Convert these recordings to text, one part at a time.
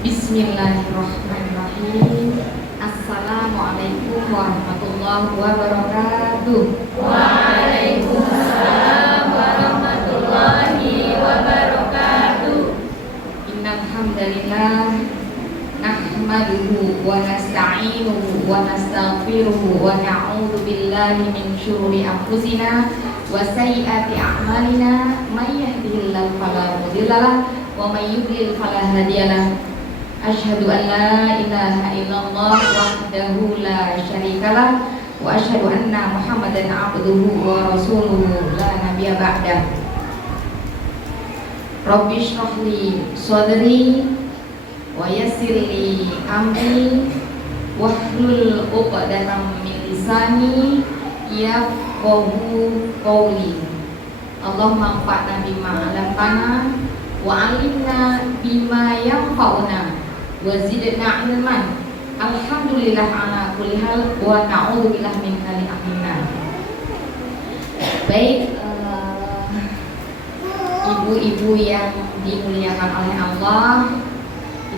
Bismillahirrahmanirrahim. Assalamualaikum warahmatullahi wabarakatuh. Waalaikumsalam warahmatullahi wabarakatuh. Innal hamdalillah nahmaduhu wa nasta'inuhu wa nastaghfiruhu wa na'udzu billahi min syururi anfusina wa sayyiati a'malina may yahdihillahu fala mudilla lahu wa may yudlil fala hadiyalah. Asyhadu an la ilaha illallah wahdahu la syarikalah wa asyhadu anna Muhammadan abduhu wa rasuluhu la nabiyya ba'dah. Rabbi shrah li sadri wa yassir li amri wahlul 'uqdatam min lisani yafqahu qawli. Allahumma anfa'na bima 'allamtana wa 'allimna bima yanfa'una wa zidna ilman. Alhamdulillah ala kulli hal wa na'udzubillah min hali akhirina. Baik, ibu-ibu yang dimuliakan oleh Allah,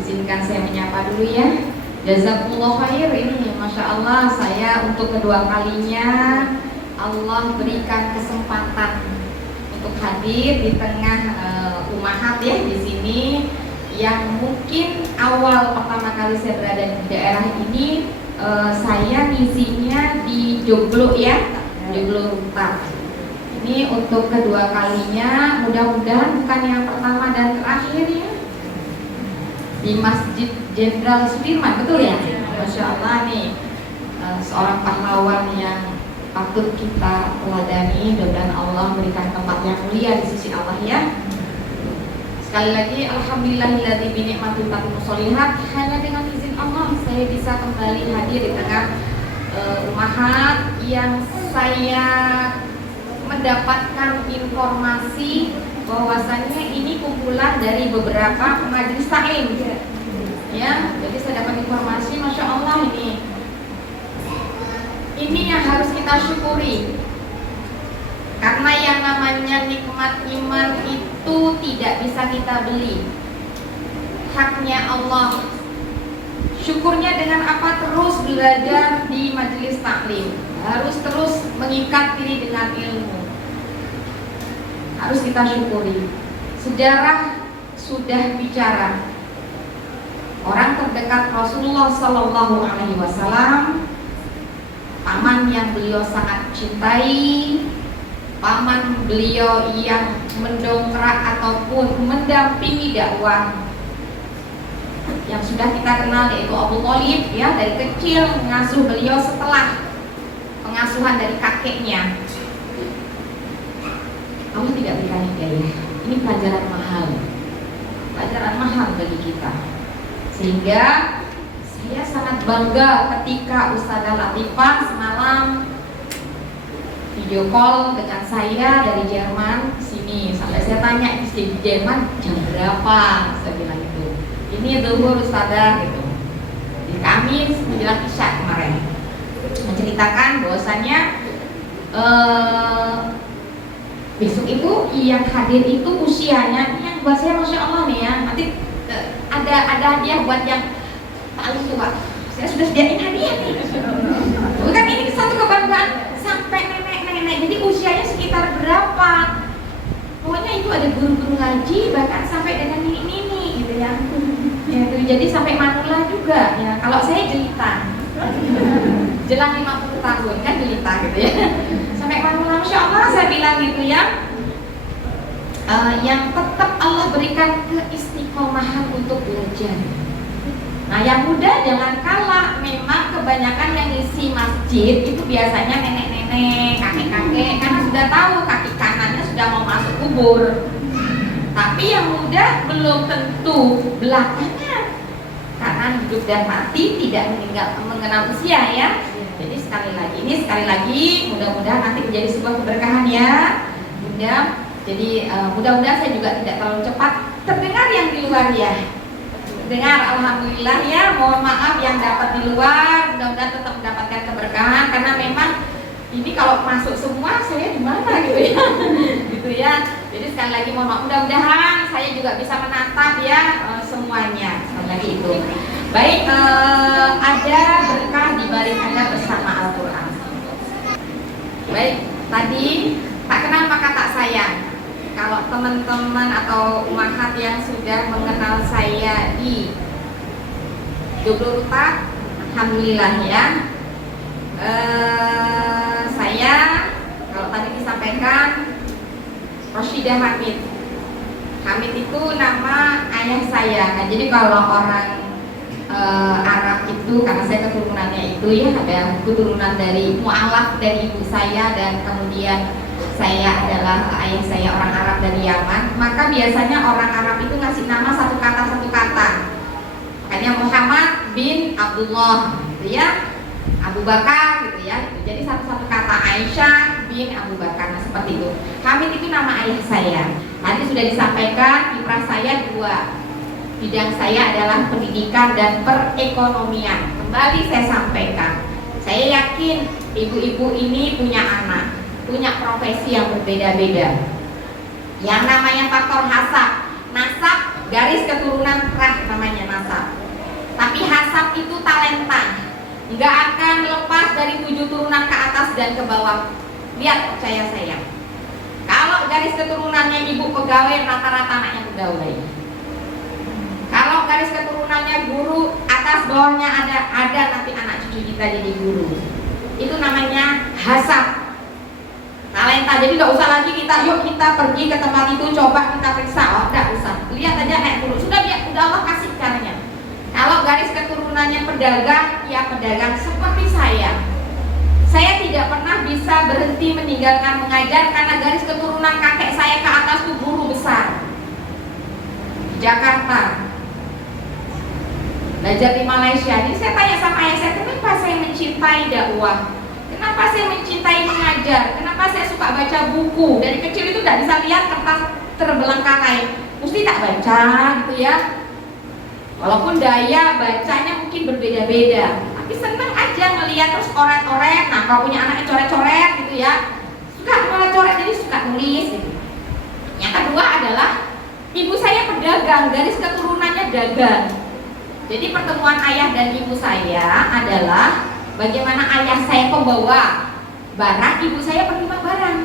izinkan saya menyapa dulu ya. Jazakumullah khair. Ini Masya Allah, saya untuk kedua kalinya Allah berikan kesempatan untuk hadir di tengah umahat ya di sini, yang mungkin awal pertama kali saya berada di daerah ini, saya ngisinya di Joglo ya, Joglo Rutar. Ini untuk kedua kalinya, mudah-mudahan bukan yang pertama dan terakhir ya, di Masjid Jenderal Sudirman, betul ya? Masya Allah nih, seorang pahlawan yang patut kita teladani. Mudah-mudahan Allah berikan tempat yang mulia di sisi Allah ya. Sekali lagi, alhamdulillahilladzi bi ni'matil tatimmu sholihat. Hanya dengan izin Allah saya bisa kembali hadir di tengah umahat yang saya mendapatkan informasi bahwasannya ini kumpulan dari beberapa majelis taklim. Ya, jadi saya dapat informasi, Masya Allah ini yang harus kita syukuri. Karena yang namanya nikmat iman itu tidak bisa kita beli. Haknya Allah. Syukurnya dengan apa? Terus belajar di majelis taklim. Harus terus mengikat diri dengan ilmu. Harus kita syukuri. Sejarah sudah bicara. Orang terdekat Rasulullah Sallallahu Alaihi Wasallam, paman yang beliau sangat cintai, paman beliau yang mendongkrak ataupun mendampingi dakwah, yang sudah kita kenal yaitu Abu Thalib ya, dari kecil mengasuh beliau setelah pengasuhan dari kakeknya. Allah tidak berikan hidayah. Ini pelajaran mahal bagi kita. Sehingga saya sangat bangga ketika Ustazah Latifah semalam video call dengan saya dari Jerman sini. Sampai saya tanya, di Jerman jam berapa? Saya bilang itu. Ini zuhur Ustazah gitu. Di Kamis menjelang Isya kemarin. Menceritakan bahwasannya besok itu yang hadir itu usianya, ini yang buat saya Masya Allah nih ya. Nanti ada hadiah buat yang paling tua. Saya sudah sediain hadiah nih. Bukan, ini satu kebanggaan sampai nenek-nenek. Jadi usianya sekitar berapa? Pokoknya itu ada guru-guru ngaji, bahkan sampai dengan nini-nini gitu ya. Jadi sampai manula juga ya. Kalau saya jelita, jelang 50 tahun kan jelita gitu ya. Sampai manula, Masya Allah saya bilang gitu ya. Yang tetap Allah berikan keistiqomahan untuk belajar. Nah, yang muda jangan kalah. Memang kebanyakan yang isi masjid itu biasanya nenek-nenek, kakek-kakek, karena sudah tahu kaki kanannya sudah mau masuk kubur. Tapi yang muda belum tentu belakangan, karena hidup dan mati tidak mengenal usia ya. Jadi sekali lagi mudah-mudahan nanti menjadi sebuah keberkahan ya Bunda. Jadi mudah-mudahan saya juga tidak terlalu cepat terdengar yang di luar ya. Dengar, alhamdulillah ya. Mohon maaf yang dapat di luar, mudah-mudahan tetap mendapatkan keberkahan, karena memang ini kalau masuk semua saya di mana gitu ya. Gitu ya. Jadi sekali lagi mohon maaf, mudah-mudahan saya juga bisa menatap ya semuanya. Sekali lagi itu. Baik, ada berkah di balik Anda bersama Al-Qur'an. Baik, tadi tak kenal maka tak sayang. Kalau teman-teman atau umahat yang sudah mengenal saya di Joglo Ruta, alhamdulillah ya. Saya kalau tadi disampaikan Roshidah Hamid. Hamid itu nama ayah saya. Nah, jadi kalau orang Arab itu, karena saya keturunannya itu ya, ada keturunan dari mu'alaf dari ibu saya, dan kemudian saya adalah ayah saya orang Arab dari Yaman. Maka biasanya orang Arab itu ngasih nama satu kata. Makanya Muhammad bin Abdullah gitu ya, Abu Bakar gitu ya. Jadi satu kata, Aisyah bin Abu Bakar. Nah seperti itu. Hamid itu nama ayah saya. Tadi sudah disampaikan kiprah saya dua. Bidang saya adalah pendidikan dan perekonomian. Kembali saya sampaikan, saya yakin ibu-ibu ini punya anak, punya profesi yang berbeda-beda. Yang namanya faktor hasab, nasab, garis keturunan rah namanya nasab. Tapi hasab itu talenta, nggak akan lepas dari 7 turunan ke atas dan ke bawah. Lihat, percaya saya. Kalau garis keturunannya ibu pegawai, rata-rata anaknya pegawai. Kalau garis keturunannya guru, atas bawahnya ada nanti anak cucu kita jadi guru. Itu namanya hasab, talenta. Jadi nggak usah lagi yuk kita pergi ke tempat itu, coba kita periksa. Oh, nggak usah. Lihat aja naik dulu. Sudah Allah kasih caranya. Kalau garis keturunannya pedagang, ya pedagang seperti saya. Saya tidak pernah bisa berhenti meninggalkan mengajar karena garis keturunan kakek saya ke atas tuh guru besar di Jakarta. Belajar di Malaysia. Jadi saya tanya sama ayah saya, kenapa saya mencintai dakwah? Kenapa saya mencintai mengajar? Kenapa saya suka baca buku? Dari kecil itu tidak bisa lihat kertas terbelengkarai, mesti tak baca gitu ya. Walaupun daya bacanya mungkin berbeda-beda, tapi senang aja ngelihat terus coret-coret. Nah kalau punya anaknya coret-coret gitu ya, suka coret-coret, jadi suka nulis gitu. Yang kedua adalah ibu saya pedagang, garis keturunannya dagang. Jadi pertemuan ayah dan ibu saya adalah bagaimana ayah saya pembawa barang, ibu saya penerima barang.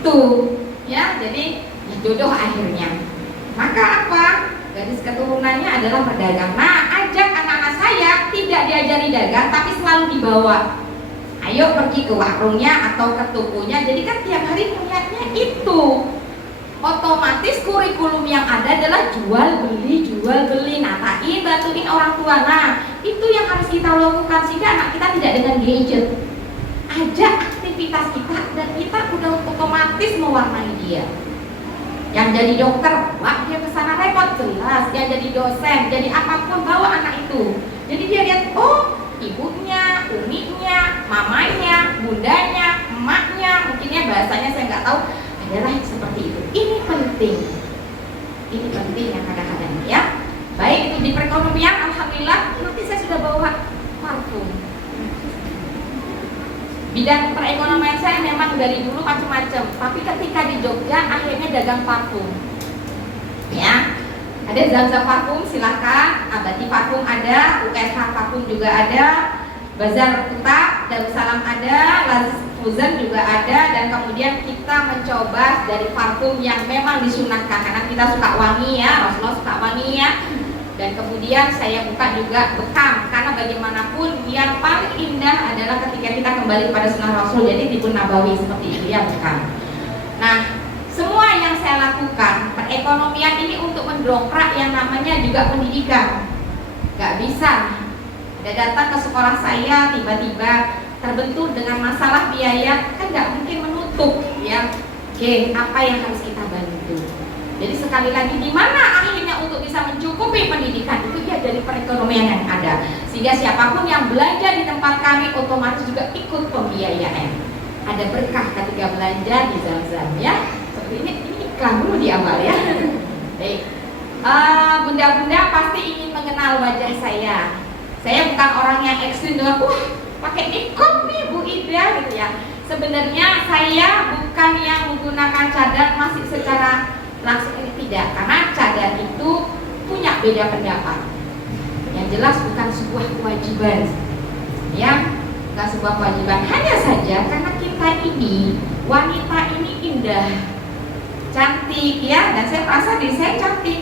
Itu ya, jadi jodoh akhirnya. Maka apa? Garis keturunannya adalah pedagang. Nah, ajak anak-anak saya tidak diajari dagang, tapi selalu dibawa. Ayo pergi ke warungnya atau ke tokonya. Jadi kan tiap hari melihatnya itu. Otomatis kurikulum yang ada adalah jual beli, natain, bantuin orang tua. Nah, itu yang harus kita lakukan sehingga anak kita tidak dengan gadget. Ajak aktivitas kita dan kita udah otomatis mewarnai dia. Yang jadi dokter, wah dia kesana repot jelas. Dia jadi dosen, jadi apapun bawa anak itu. Jadi dia lihat, oh ibunya, uminya, mamanya, bundanya, emaknya, mungkin ya bahasanya saya nggak tahu, adalah seperti itu. Ini penting yang kadang-kadang ya. Baik itu di perekonomian, alhamdulillah nanti saya sudah bawa parfum. Bidang perekonomian saya memang dari dulu macam-macam, tapi ketika di Jogja akhirnya dagang parfum. Ya, ada Zamzam parfum silahkan, Abadi parfum ada, UKSH parfum juga ada, Bazar Kuta, Darussalam ada, Lazis Fuzan juga ada, dan kemudian kita mencoba dari parfum yang memang disunahkan karena kita suka wangi ya, Rasulullah suka wangi ya. Dan kemudian saya buka juga bekam, karena bagaimanapun yang paling indah adalah ketika kita kembali pada sunnah Rasul, jadi tipu nabawi seperti itu ya bekam. Nah, semua yang saya lakukan perekonomian ini untuk mendongkrak yang namanya juga pendidikan. Gak bisa ada datang ke sekolah saya tiba-tiba terbentur dengan masalah biaya, kan gak mungkin menutup ya. Oke, apa yang harus kita bantu? Jadi sekali lagi, di mana akhirnya untuk bisa mencukupi pendidikan itu ya dari perekonomian yang ada. Sehingga siapapun yang belanja di tempat kami otomatis juga ikut pembiayaan. Ada berkah ketika belanja di Zamzam ya. Seperti ini iklan dulu di awal ya. Baik, bunda-bunda pasti ingin mengenal wajah saya. Saya bukan orang yang ekstrim dengan pakai niqab nih Bu Ida gitu ya. Sebenarnya saya bukan yang menggunakan cadar masih secara langsung, ini tidak, karena cadar itu punya beda pendapat. Yang jelas bukan sebuah kewajiban, ya, bukan sebuah kewajiban. Hanya saja karena kita ini wanita ini indah, cantik ya, dan saya merasa diri saya cantik.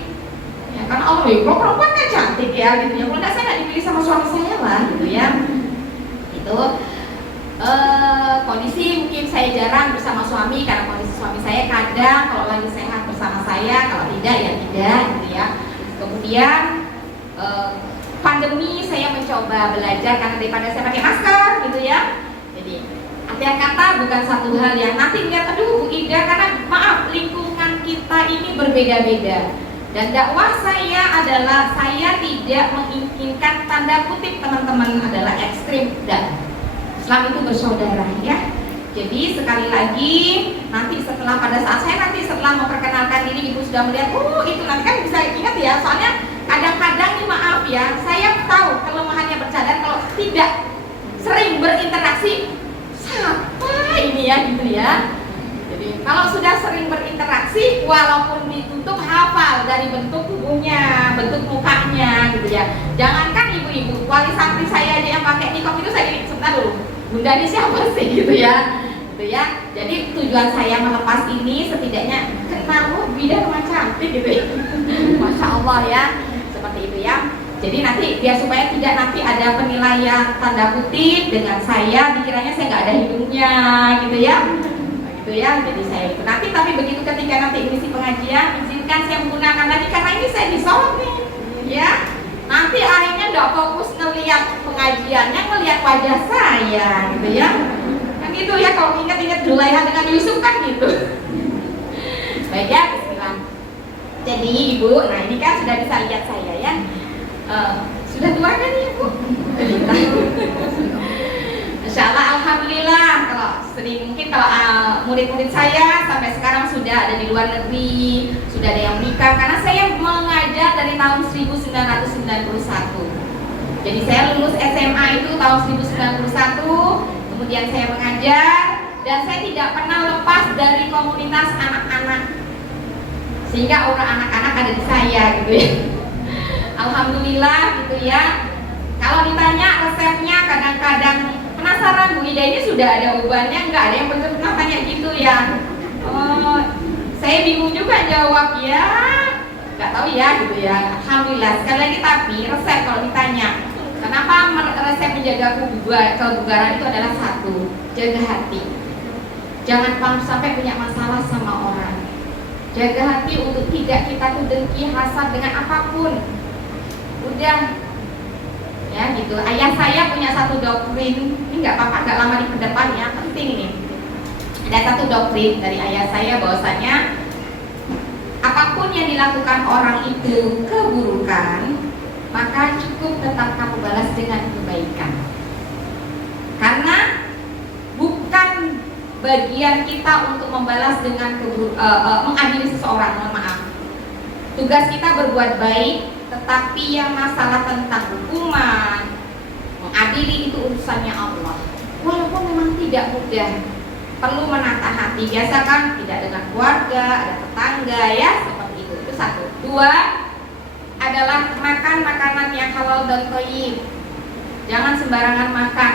Ya, karena Allah ya, kalau perempuan kan cantik ya, gitu ya. Kalau nggak saya nggak dipilih sama suami saya lah, gitu ya. Itu kondisi mungkin saya jarang bersama suami karena kondisi suami saya kadang kalau lagi sehat bersama saya, kalau tidak ya tidak, gitu ya. Kemudian pandemi saya mencoba belajar karena daripada saya pakai masker, gitu ya. Jadi artian kata bukan satu hal yang nanti lihat aduh Bu Ida, karena maaf lingkungan kita ini berbeda-beda. Dan dakwah saya adalah saya tidak menginginkan tanda kutip teman-teman adalah ekstrim, dan Islam itu bersaudara ya. Jadi sekali lagi nanti setelah pada saat saya nanti setelah memperkenalkan diri ibu sudah melihat itu nanti kan bisa ingat ya, soalnya kadang-kadang nih maaf ya, saya tahu kelemahannya bercadar kalau tidak sering berinteraksi siapa ini ya gitu ya. Jadi kalau sudah sering berinteraksi walaupun ditutup hafal dari bentuk tubuhnya, bentuk mukanya gitu ya. Jangankan ibu-ibu, wali santri saya aja yang pakai niqab itu saya jadi sebentar dulu, bunda ini siapa sih gitu ya. Gitu ya. Jadi tujuan saya melepas ini setidaknya kenal bidan rumah cantik gitu ya. Masya Allah ya, seperti itu ya. Jadi nanti biar supaya tidak nanti ada penilaian tanda kutip dengan saya dikiranya saya nggak ada hidungnya gitu ya. Gitu ya. Jadi saya itu nanti tapi begitu ketika nanti ngisi pengajian izinkan saya menggunakan lagi karena ini saya disolot nih ya. Nanti akhirnya nggak fokus ngelihat pengajiannya, ngelihat wajah saya gitu ya. Itu ya kalau ingat-ingat Zulaiha dengan Yusuf kan gitu. Baik ya, bismillah. Jadi ibu, nah ini kan sudah bisa lihat saya ya. Sudah tua kan ya Bu? Insya Allah, alhamdulillah. Kalau sering mungkin kalau murid-murid saya sampai sekarang sudah ada di luar negeri, sudah ada yang menikah. Karena saya mengajar dari tahun 1991. Jadi saya lulus SMA itu tahun 1991. Kemudian saya mengajar dan saya tidak pernah lepas dari komunitas anak-anak, sehingga aura anak-anak ada di saya gitu ya. Alhamdulillah gitu ya. Kalau ditanya resepnya kadang-kadang penasaran Bu Ida ini sudah ada obatnya enggak, ada yang pernah tanya gitu ya. Saya bingung juga jawab ya, nggak tahu ya gitu ya. Alhamdulillah sekali lagi, tapi resep kalau ditanya kenapa resep menjaga kebugaran itu adalah satu, jaga hati. Jangan sampai punya masalah sama orang. Jaga hati untuk tidak kita tuh dengki, hasad dengan apapun. Udah, ya gitu. Ayah saya punya satu doktrin, ini nggak apa-apa, nggak lama di depan ya, penting nih. Ada satu doktrin dari ayah saya bahwasanya apapun yang dilakukan orang itu keburukan, maka cukup tetap kamu balas dengan kebaikan. Karena bukan bagian kita untuk membalas dengan mengadili seseorang, mohon maaf. Tugas kita berbuat baik, tetapi yang masalah tentang hukuman, mengadili itu urusannya Allah. Walaupun memang tidak mudah, perlu menata hati. Biasa kan tidak dengan keluarga, ada tetangga ya, seperti itu. Itu satu. Dua, adalah makan makanan yang halal dan thayyib. Jangan sembarangan makan.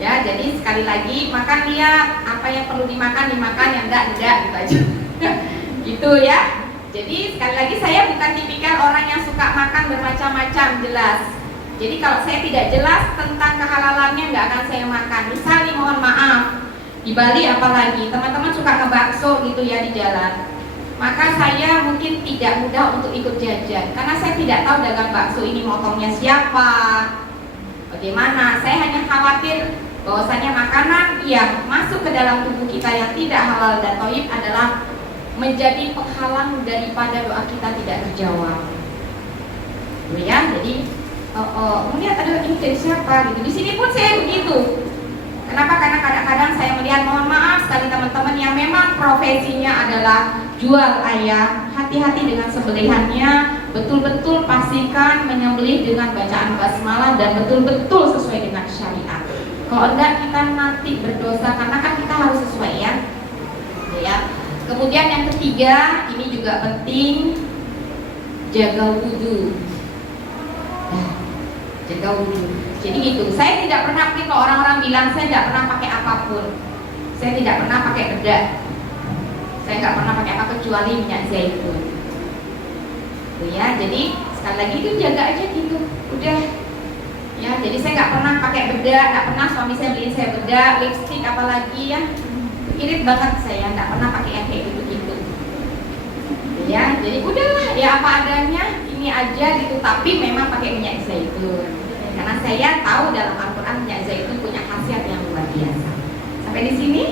Ya, jadi sekali lagi makan lihat apa yang perlu dimakan, yang enggak gitu aja. Gitu ya. Jadi sekali lagi saya bukan tipikal orang yang suka makan bermacam-macam, jelas. Jadi kalau saya tidak jelas tentang kehalalannya nggak akan saya makan. Misalnya mohon maaf, di Bali apalagi teman-teman suka ngebakso gitu ya di jalan. Maka saya mungkin tidak mudah untuk ikut jajan karena saya tidak tahu dagang bakso ini motongnya siapa, bagaimana. Saya hanya khawatir bahwasanya makanan yang masuk ke dalam tubuh kita yang tidak halal dan thayyib adalah menjadi penghalang daripada doa kita tidak terjawab. Ya, jadi melihat ada ini dari siapa gitu. Di sini pun saya begitu. Kenapa? Karena kadang-kadang saya melihat, mohon maaf sekali teman-teman yang memang profesinya adalah jual ayam, hati-hati dengan sembelihannya, betul-betul pastikan menyembelih dengan bacaan basmalah dan betul-betul sesuai dengan syariat. Kalau enggak kita mati berdosa, karena kan kita harus sesuai ya. Kemudian yang ketiga, ini juga penting, jaga wudhu. Jaga wudhu. Jadi gitu. Saya tidak pernah, kalau orang-orang bilang saya tidak pernah pakai apapun. Saya tidak pernah pakai bedak. Saya nggak pernah pakai apa kecuali minyak zaitun. Ya, jadi sekali lagi itu jaga aja gitu. Udah. Ya, jadi saya nggak pernah pakai bedak, nggak pernah suami saya beliin saya bedak, lipstick apalagi ya. Irit banget saya, nggak pernah pakai yang kayak gitu-gitu. Ya, jadi udahlah ya apa adanya, ini aja gitu. Tapi memang pakai minyak zaitun. Karena saya tahu dalam Al-Quran minyak zaitun punya khasiat yang luar biasa. Sampai di sini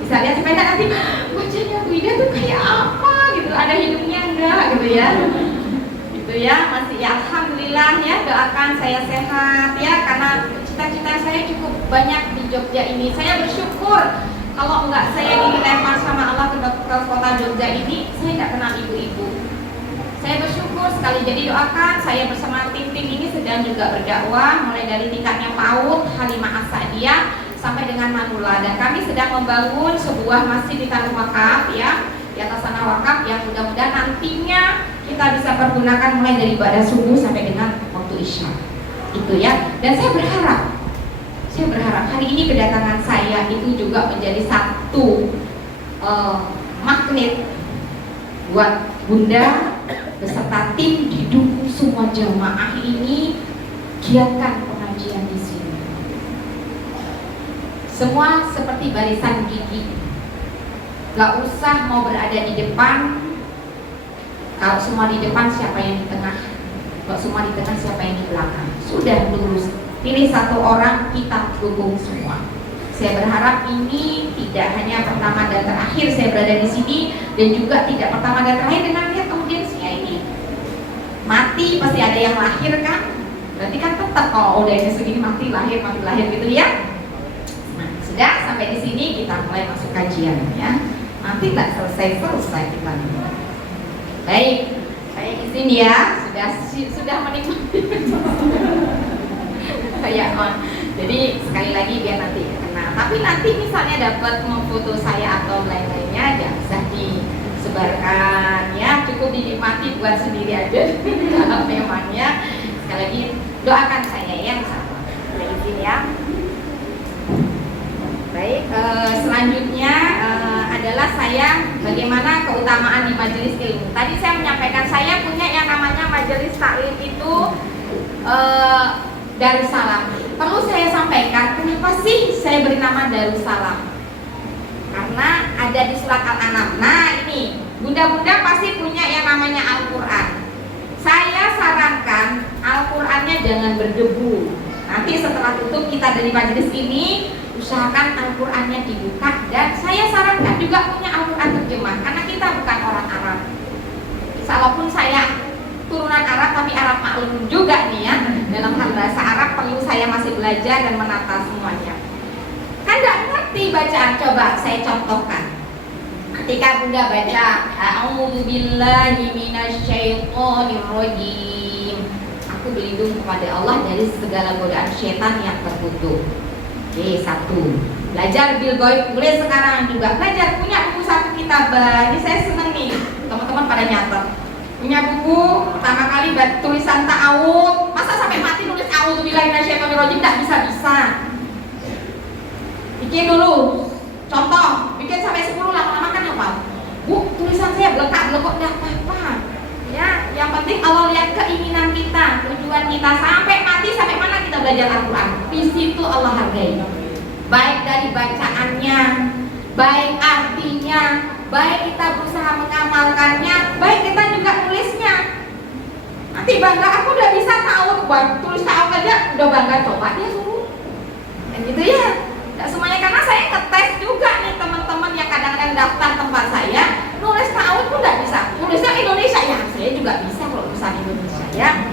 bisa lihat sepeda nanti wajahnya Bu Ida tuh kayak apa gitu, ada hidungnya enggak gitu ya. Gitu ya, masih ya alhamdulillah ya, doakan saya sehat ya, karena cita-cita saya cukup banyak di Jogja ini. Saya bersyukur kalau enggak saya dilempar sama Allah ke kota Jogja ini, saya enggak kenal ibu-ibu. Saya bersyukur sekali. Jadi doakan, saya bersama tim-tim ini sedang juga berdakwah, mulai dari tingkatnya PAUD, Halimah As-Sa'diyah sampai dengan Manula, dan kami sedang membangun sebuah masjid di Tanah Wakaf ya, di atas tanah wakaf yang mudah-mudahan nantinya kita bisa pergunakan mulai dari ibadah subuh sampai dengan waktu isya. Itu ya. Dan saya berharap hari ini kedatangan saya itu juga menjadi satu magnet buat Bunda beserta tim didukung semua jamaah ini giatkan pengajian di sini. Semua seperti barisan gigi, gak usah mau berada di depan. Kalau semua di depan, siapa yang di tengah? Kalau semua di tengah, siapa yang di belakang? Sudah lurus, pilih satu orang, kita dukung semua. Saya berharap ini tidak hanya pertama dan terakhir saya berada di sini, dan juga tidak pertama dan terakhir dengan lihat audiensnya ini. Mati pasti ada yang lahir kan? Berarti kan tetap kalau audiensnya segini mati lahir gitu ya. Nah, sudah sampai di sini kita mulai masuk kajian ya. Nanti tak selesai kita. Baik, saya izin ya, sudah menikmati. Saya jadi sekali lagi biar nanti kena. Tapi nanti misalnya dapat memfoto saya atau lain-lainnya, jangan usah disebarkan ya, cukup dinikmati buat sendiri aja. Kalau memangnya sekali lagi doakan saya ya, saya izin ya. Baik, selanjutnya adalah saya bagaimana keutamaan di majelis ilmu. Tadi saya menyampaikan saya punya yang namanya majelis taklim itu Darussalam. Perlu saya sampaikan kenapa sih saya beri nama Darussalam? Karena ada di surat Al-An'am. Nah ini, bunda-bunda pasti punya yang namanya Al-Quran. Saya sarankan Al-Qurannya jangan berdebu. Nanti setelah tutup kita dari majelis ini, usahakan Al-Qurannya dibuka. Dan saya sarankan juga punya Al-Quran terjemah, karena kita bukan orang Arab. Walaupun saya turunan Arab, tapi Arab maklum juga nih ya. Dalam hal bahasa Arab perlu saya masih belajar dan menata semuanya. Kan gak ngerti bacaan, coba saya contohkan. Ketika bunda baca A'udzubillahi minasyaitonirrajim, aku berlindung kepada Allah dari segala godaan syaitan yang terkutuk. Oke, satu. Belajar bil ghaib, mulai sekarang juga belajar, punya buku satu kitab. Ini saya seneng nih, teman-teman pada nyatet. Punya buku, pertama kali tulisan ta'awud. Masa sampai mati nulis a'udzubillahi minasyaitonirrajim? Tidak bisa-bisa. Bikin dulu contoh, bikin sampai 10, lama-lama kan hafal. Bu, tulisan saya belekak-belekok, tidak apa-apa ya, yang penting Allah lihat keinginan kita, tujuan kita, sampai mati, sampai mana kita belajar Al-Quran, di situ Allah hargai. Baik dari bacaannya, baik artinya, baik kita berusaha mengamalkannya, baik kita juga nulisnya. Nanti bangga, aku udah bisa tahu, tulis tahu aja udah bangga, coba dia suruh. Dan gitu ya. Tidak semuanya, karena saya ngetes juga nih teman-teman yang kadang-kadang daftar tempat saya, nulis ta'awud pun tidak bisa. Nulisnya Indonesia, ya saya juga bisa kalau tulisan Indonesia ya.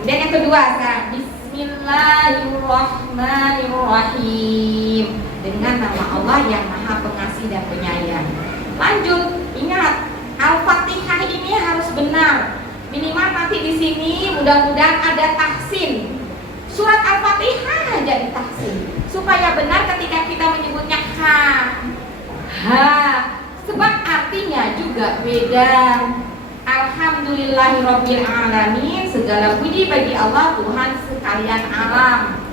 Kemudian yang kedua sekarang, Bismillahirrahmanirrahim, dengan nama Allah yang Maha Pengasih dan Penyayang. Lanjut, ingat Al-Fatihah ini harus benar. Minimal nanti di sini mudah-mudahan ada tahsin. Surat Al-Fatihah aja ditahsin. supaya benar ketika kita menyebutnya ha, sebab artinya juga beda. Alhamdulillahirabbil alamin, segala puji bagi Allah Tuhan sekalian alam.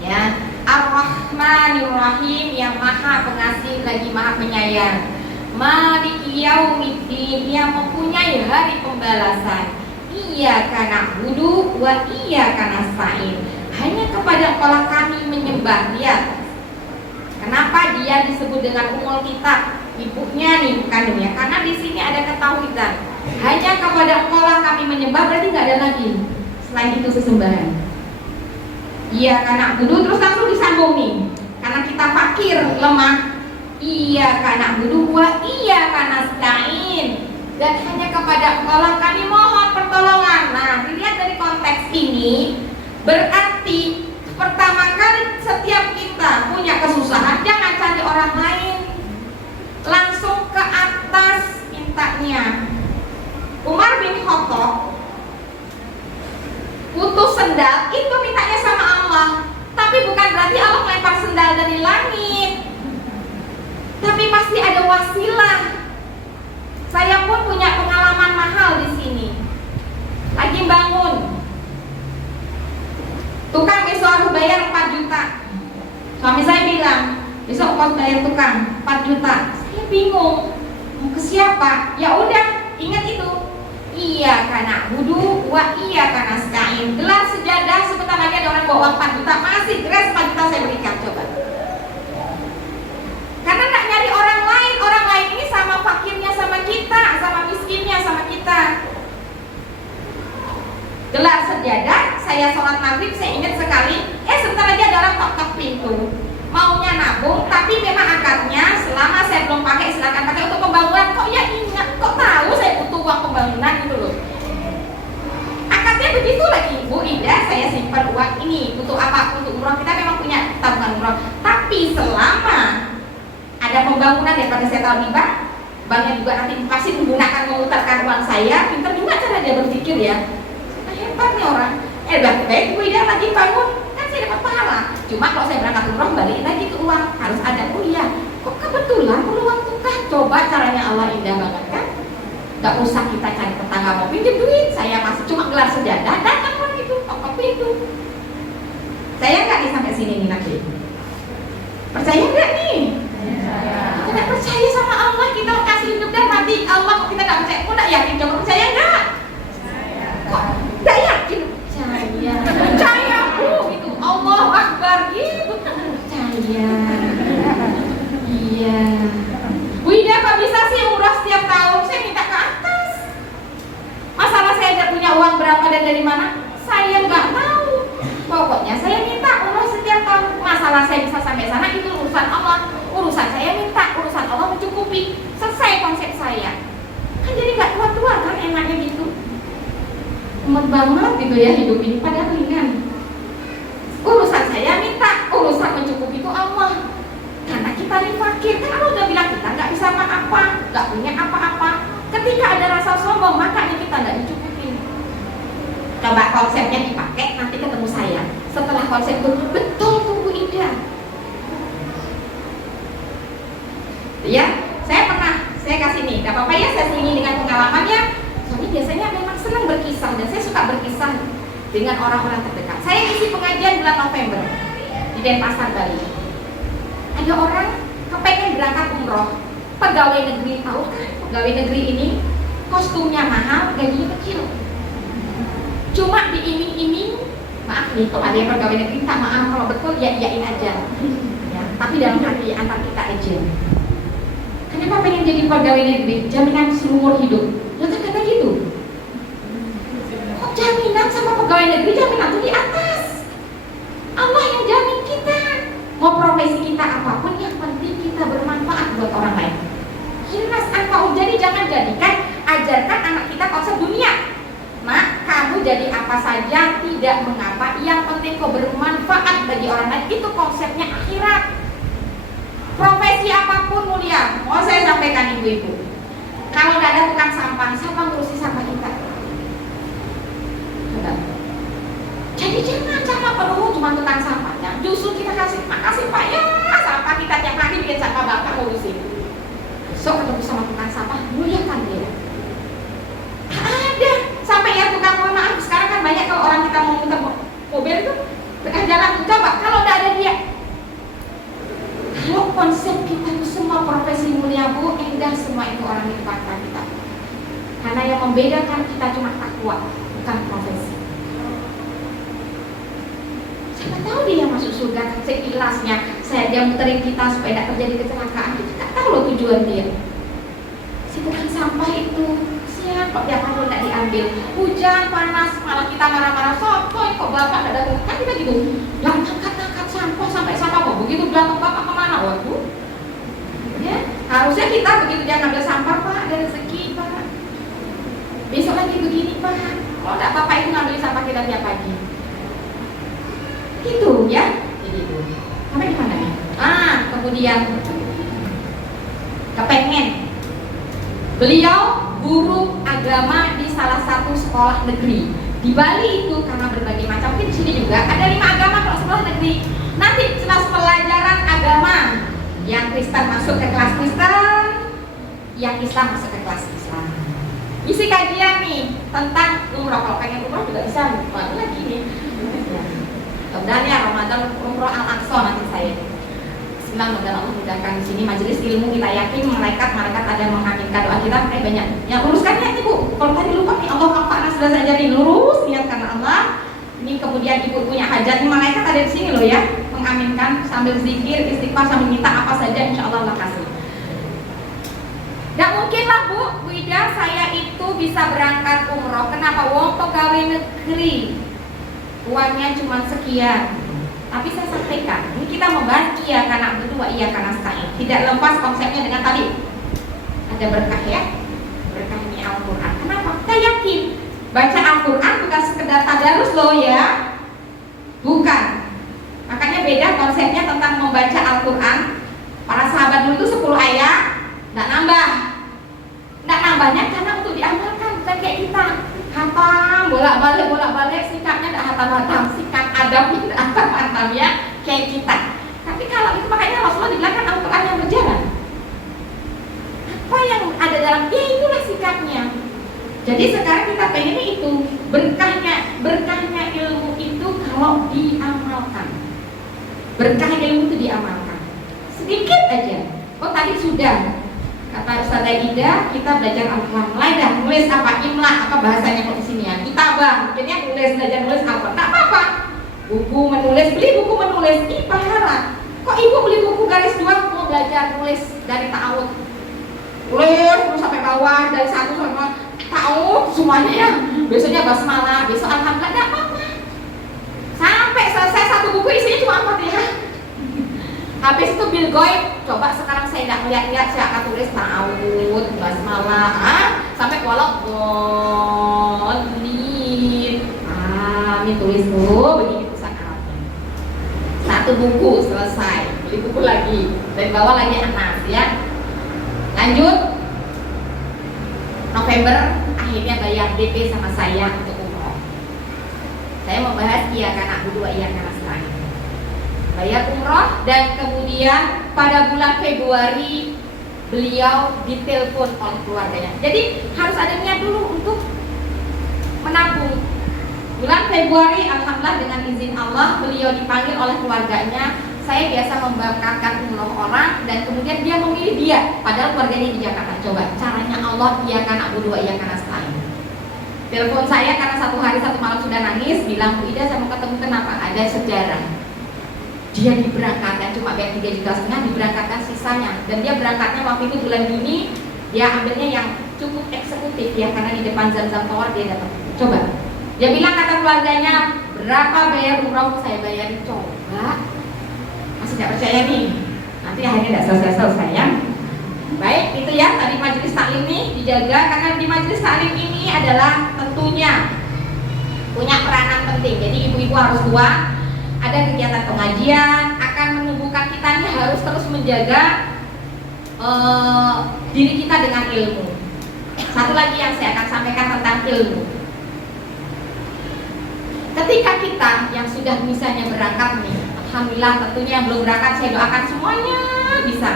Ya, Ar-Rahmanir-Rahim, yang Maha Pengasih lagi Maha Penyayang. Maliki Yaumiddin, yang mempunyai hari pembalasan. Iyyaka na'budu wa iyyaka nasta'in. Hanya kepada Allah kami menyembah. Lihat, kenapa dia disebut dengan Ummul Kitab, ibunya nih kandungnya, karena di sini ada ketauhidan. Hanya kepada Allah kami menyembah, berarti nggak ada lagi selain itu sesembahan. Iyyaka na'budu, terus langsung disambung nih, karena kita fakir, lemah. Iyyaka na'budu wa iyyaka nasta'in, dan hanya kepada Allah kami mohon pertolongan. Nah, dilihat dari konteks ini, berarti pertama kali setiap kita punya kesusahan, jangan cari orang lain, langsung ke atas mintanya. Umar bin Khattab putus sendal, itu mintanya sama Allah, tapi bukan berarti Allah melempar sendal dari langit, tapi pasti ada wasilah. Saya pun punya pengalaman mahal di sini. Lagi bangun, tukang besok harus bayar 4 juta. Suami saya bilang, besok mau bayar tukang 4 juta. Saya bingung, mau ke siapa? Ya udah, ingat itu. Iyyaka na'budu wa iyyaka nasta'in. Gelar sejadah, sebentar lagi ada orang bawa uang 4 juta, masih gelas 4 juta saya berikan, coba. Karena nggak nyari orang lain ini sama fakirnya sama kita, sama miskinnya sama kita. Gelar sejadah, saya sholat maghrib, saya ingat sekali, sebentar lagi ada orang tok-tok pintu, maunya nabung, tapi memang akadnya selama saya belum pakai silakan pakai untuk pembangunan. Kok ya ingat, kok tahu saya butuh uang pembangunan gitu loh. Akadnya begitu lagi, Bu Ida, saya simpan uang ini untuk apa? Untuk umroh. Kita memang punya tabungan umroh, tapi selama ada pembangunan, daripada saya tahu riba, banknya juga nanti pasti menggunakan memutarkan uang saya. Pintar juga cara dia berpikir ya. Hebat nih orang. Baik Bu Ida lagi bangun, kan saya dapat pahala. Cuma kalau saya berangkat umroh balik lagi ke uang, harus ada kuliah. Kok kebetulan perlu uang tukang? Coba caranya Allah indah banget kan? Gak usah kita cari tetangga mau pinjam duit. Saya masih cuma gelar sejadah, datang orang itu tok pintu. Saya nggak nih sampai sini nih nanti. Percaya nggak nih? Kita percaya sama Allah, kita kasih hidup dan mati. Allah kok kita nggak percaya? Kok nggak yakin? Coba percaya nggak? Kok nggak yakin? Percaya Bu, gitu. Allah Akbar gitu. Percaya. Iya. Bu Ida, kok bisa sih umroh setiap tahun? Saya minta ke atas. Masalah saya nggak punya uang berapa dan dari mana? Saya nggak tahu. Pokoknya saya minta umroh setiap tahun. Masalah saya bisa sampai sana itu urusan Allah. Urusan saya minta, urusan Allah mencukupi. Selesai konsep saya. Kan jadi nggak tua-tua kan, enaknya gitu. Umat banget gitu ya hidup ini, padahal ringan. Urusan saya minta, urusan mencukupi itu Allah. Karena kita ini fakir, kan Allah udah bilang kita nggak bisa apa-apa, nggak punya apa-apa. Ketika ada rasa sombong, makanya kita nggak dicukupi. Coba konsepnya dipakai, nanti ketemu saya. Setelah konsep itu betul tuh Bu Ida. Ya, saya kasih nih, gak apa-apa ya, saya selingi dengan pengalamannya. Soalnya biasanya memang senang berkisah, dan saya suka berkisah dengan orang-orang terdekat. Saya isi pengajian bulan November di Denpasar, Bali. Ada orang kepengen berangkat umroh, pegawai negeri, tahu kan? Pegawai negeri ini kostumnya mahal, gajinya kecil. Cuma diiming-iming, maaf nih, kalau ada yang pegawai negeri, tak maaf kalau betul ya iyain aja. Ya, tapi dalam hati antar kita aja. Kenapa pengen jadi pegawai negeri? Jaminan seumur hidup. Ya kan kata gitu. Kok jaminan sama pegawai negeri, jaminan tuh di atas. Allah yang jamin kita. Mau profesi kita apapun, yang penting kita bermanfaat buat orang lain. Hinas angkau, jadi jangan jadikan, ajarkan anak kita konsep dunia. Mak, kamu jadi apa saja tidak mengapa, yang penting kau bermanfaat bagi orang lain. Itu konsepnya akhirat. Profesi apapun mulia, mau saya sampaikan ibu-ibu, kalau nggak ada tukang sampah, siapa ngurusi sampah kita? Coba. Jadi jangan penuh cuma tukang sampah, jangan. Justru kita kasih makasih Pak ya, sampah kita tiap hari bikin sampah Bapak ngurusin. Besok ketemu sama tukang sampah, muliakan dia. Ada sampai ya tukang, mohon maaf, sekarang kan banyak kalau orang kita mau muter mobil itu tengah jalan, coba kalau udah ada dia. Kalau konsep kita itu semua profesi mulia Bu, indah semua itu orang di depan kita. Karena yang membedakan kita cuma takwa, bukan profesi. Siapa tahu dia masuk surga seikhlasnya. Saya dia muterin kita supaya tidak terjadi kecelakaan. Kita tak tahu loh tujuan dia. Si tukang sampah itu siapa? Dia kalau tidak diambil, hujan panas, malah kita marah-marah. Sopoy kok bapak tidak datang? Kan kita gitu. Dan angkat sampah sampai sampah kok begitu datang bapak kemana? Waduh. Ya, harusnya kita begitu dia ngambil sampah Pak, ada rezeki Pak. Besok lagi begini Pak. Kalau tidak apa-apa itu ngambil sampah kita tiap pagi. Gitu ya, gitu. Sampai di mana nih? Kemudian kepengen. Beliau guru agama di salah satu sekolah negeri di Bali itu, karena berbagai macam. Mungkin di sini juga ada 5 agama kalau sekolah negeri. Nanti jelas pelajaran agama. Yang Kristen masuk ke kelas Kristen, yang Islam masuk ke kelas Islam. Isi kajian nih tentang umroh. Kalau pengen umroh juga bisa. Wah, lagi nih. Kemudian ya Ramadan umroh Al-Aqsa nanti saya. Semoga Allah mudahkan di sini majelis ilmu, kita yakin malaikat ada yang mengaminkan doa kita. Banyak yang luruskan ya Ibu. Kalau tadi lupa nih Allah Akbar sudah saja nih lurus niat karena Allah. Ini kemudian Ibu punya hajat nih, malaikat ada di sini loh ya, mengaminkan sambil zikir, istighfar, sambil minta apa saja insya Allah Allah kasih. Gak mungkin lah Bu Ida saya itu bisa berangkat umroh. Kenapa? Wong pegawai negeri uangnya cuma sekian. Tapi saya sampaikan, ini kita membahas iya karena berdua, iya karena stain. Tidak lepas konsepnya dengan tadi. Ada berkah ya, berkah ini Al-Quran. Kenapa? Kita yakin baca Al-Quran bukan sekedar tadarus loh ya, bukan. Makanya beda konsepnya tentang membaca Al-Quran. Para sahabat dulu itu 10 ayat, tidak nambah. Tidak nambahnya karena untuk diamalkan, bukan kayak kita hatam bolak-balik sikapnya tidak hatam-hatam, sikap adab tidak hatam-hatam ya kayak kita. Tapi kalau itu makanya Rasulullah dibilang kan Al-Quran yang berjalan. Apa yang ada dalam dia itulah sikapnya. Jadi sekarang kita pengen itu berkahnya ilmu itu kalau diamalkan. Berkah ilmu itu diamalkan. Sedikit aja. Oh tadi sudah kata Ustazah Ida, kita belajar Al-Quran. Mulai dah nulis apa, imla, apa bahasanya kalau di sini ya. Kitabah, mungkinnya belajar nulis Al-Quran. Tidak apa-apa. Buku menulis, beli buku menulis. Ih, pahala. Kok ibu beli buku garis 2 mau belajar nulis dari ta'awud? Tulis terus sampai bawah, dari 1 sampai ta'awud semuanya ya. Besoknya basmalah, besok alhamdulillah, tidak apa-apa. Sampai selesai 1 buku isinya cuma 4 ya. Habis itu Bill Goy, coba sekarang saya tidak melihat-lihat, saya akan tulis ta'awud, basmalah, sampai walau bolin. Amin, tulis dulu, begini tulisan Arabnya. 1 buku selesai, beli buku lagi, dan bawa lagi Anas ya. Lanjut, November akhirnya bayar DP sama saya untuk umroh. Saya membahas iya karena berdua iya karena selain. Bayar umroh dan kemudian pada bulan Februari beliau ditelepon oleh keluarganya. Jadi harus ada niat dulu untuk menabung. Bulan Februari alhamdulillah dengan izin Allah beliau dipanggil oleh keluarganya. Saya biasa memberangkatkan umroh orang dan kemudian dia memilih dia, padahal keluarganya di Jakarta. Coba caranya Allah, iya karena berdua iya karena selain. Telepon saya karena 1 hari 1 malam sudah nangis, bilang Bu Ida saya mau ketemu, kenapa? Ada sejarah. Dia diberangkatkan cuma bayar 3,5 juta, diberangkatkan sisanya, dan dia berangkatnya waktu itu bulan Juni. Dia ambilnya yang cukup eksekutif ya, karena di depan Zam-Zam Tower dia dapat. Coba, dia bilang kata keluarganya, berapa bayar umroh? Saya bayarin. Coba, masih tidak percaya nih. Nanti akhirnya tidak selesai ya. Baik, itu ya tadi majelis taklim ini dijaga, karena di majelis taklim ini adalah tentunya punya peranan penting. Jadi ibu-ibu harus kuat. Ada kegiatan pengajian akan menumbuhkan kita nih harus terus menjaga diri kita dengan ilmu. Satu lagi yang saya akan sampaikan tentang ilmu. Ketika kita yang sudah misalnya berangkat nih, Alhamdulillah, tentunya yang belum berangkat saya doakan semuanya bisa,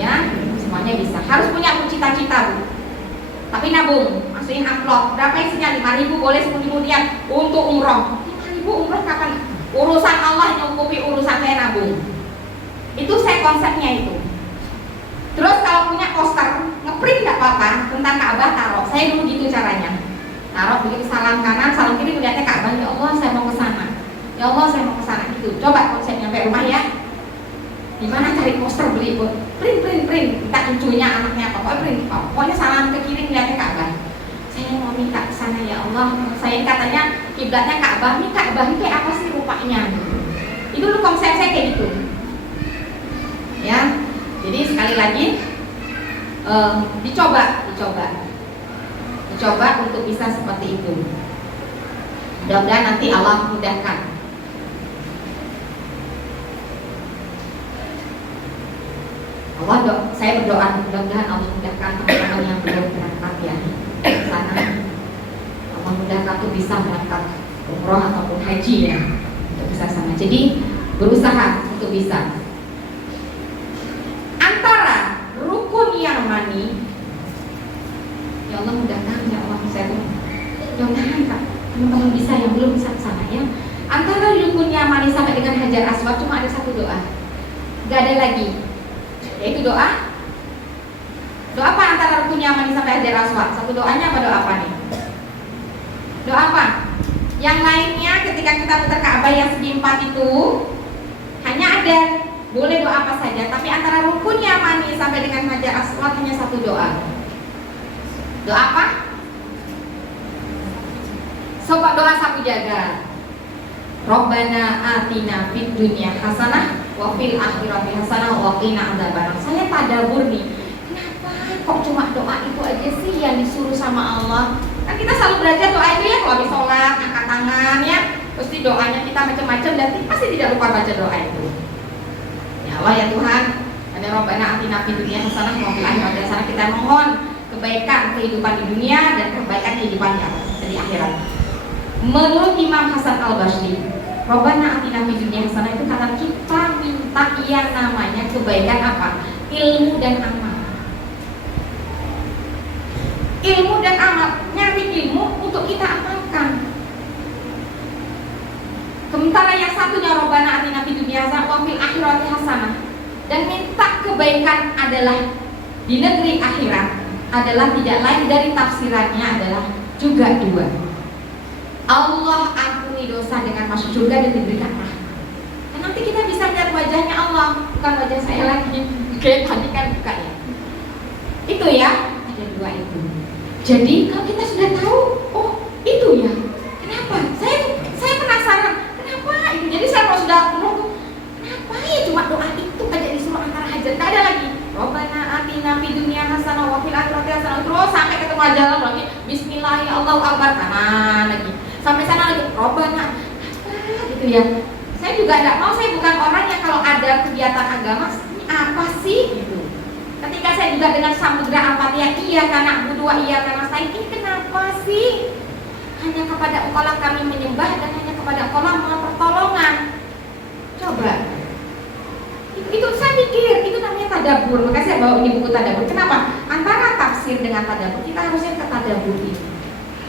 ya, semuanya bisa. Harus punya cita-cita, Bu. Tapi nabung, masukin amplop. Berapa isinya? 5.000 boleh, 10.000 niat untuk umroh. 5.000 umroh kapan? Urusan Allah nyukupi urusan saya nabung. Itu saya konsepnya itu. Terus kalau punya poster, ngeprint nggak apa-apa tentang Ka'bah, taruh. Saya dulu gitu caranya. Taruh begitu, salam kanan, salam kiri, melihatnya Ka'bah. Ya Allah, saya mau ke sana. Ya Allah, saya mau ke sana gitu. Coba konsepnya sampai rumah ya. Gimana cari poster, beli pun print. Kita cucunya, anaknya apa, pokoknya salam ke kiri, melihatnya Ka'bah. Saya mau minta ke sana ya Allah. Saya katanya kiblatnya Ka'bah. Ini Ka'bah ini kayak apa sih rupanya? Itu dulu konsep saya kayak gitu. Ya. Jadi sekali lagi dicoba untuk bisa seperti itu. Mudah-mudahan nanti Allah mudahkan. Saya berdoa mudah-mudahan Allah mudahkan teman-teman yang belum berangkat ya ke sana. Allah mudahkan untuk bisa berangkat umroh ataupun haji ya, untuk bisa sana. Jadi berusaha untuk bisa. Antara rukun Yamani, ya Allah mudahkan ya Allah, saya mudah-mudahan Kak teman-teman bisa yang belum bisa ke sana ya. Antara rukun Yamani sampai dengan Hajar Aswad cuma ada satu doa, gak ada lagi, yaitu doa apa antara rukun Yamani sampai Hajar Aswad? Satu doanya apa doa apa nih? Doa apa? Yang lainnya ketika kita muter Ka'bah yang segi 4 itu hanya ada, boleh doa apa saja, tapi antara rukun Yamani sampai dengan Hajar Aswad hanya satu doa. Doa apa? Coba doa sapu jagat. Rabbana atina fid dunya hasanah wa fil akhirati hasanah wa qina adzabannar. Saya tadabbur nih, kenapa kok cuma doa itu aja sih yang disuruh sama Allah? Kan kita selalu belajar doa itu ya, kalau habis sholat, angkat tangan ya, pasti doanya kita macam-macam dan pasti tidak lupa baca doa itu. Ya Allah ya Tuhan, ada Rabbana atina fid dunya hasanah wa fil akhirati hasanah, kita mohon kebaikan kehidupan di dunia dan kebaikan kehidupan di akhirat. Menurut Imam Hasan Al-Basri, Rabbana atina fid dunya hasanah itu kata kita minta yang namanya kebaikan apa? Ilmu dan amal. Ilmu dan amal, nyari ilmu untuk kita amalkan. Sementara yang satunya Rabbana atina fid dunya hasanah wa fil akhirati hasanah, dan minta kebaikan adalah di negeri akhirat adalah tidak lain dari tafsirannya adalah juga dua. Allah ampuni dosa dengan masuk surga dan diberikan rahmat. Dan nanti kita bisa lihat wajahnya Allah, bukan wajah saya lagi. Kayak tadi kan buka ya. Itu ya, ada dua itu. Jadi kalau kita sudah tahu, oh itu ya. Kenapa? Saya penasaran. Kenapa itu? Jadi saya kalau sudah tuh, kenapa ya cuma doa itu aja disuruh antara hajat? Tidak ada lagi. Robbana atina fid dunya hasanah wa fil akhirati hasanah, terus sampai ketemu ajaran lagi. Bismillah ya Allahu akbar, kanan lagi. Sampai sana lagi, Robbana apa gitu ya. Saya juga tidak mau, saya bukan orang yang kalau ada kegiatan agama ini apa sih gitu. Ketika saya juga dengan samudra Al-Fatihah, iya karena budua, iya karena saya, ini kenapa sih? Hanya kepada Engkau lah kami menyembah dan hanya kepada Engkau lah mohon pertolongan. Coba. Itu saya pikir, itu namanya tadabbur. Makanya saya bawa ini buku tadabbur. Kenapa? Antara tafsir dengan tadabbur, kita harusnya ke tadabbur ini.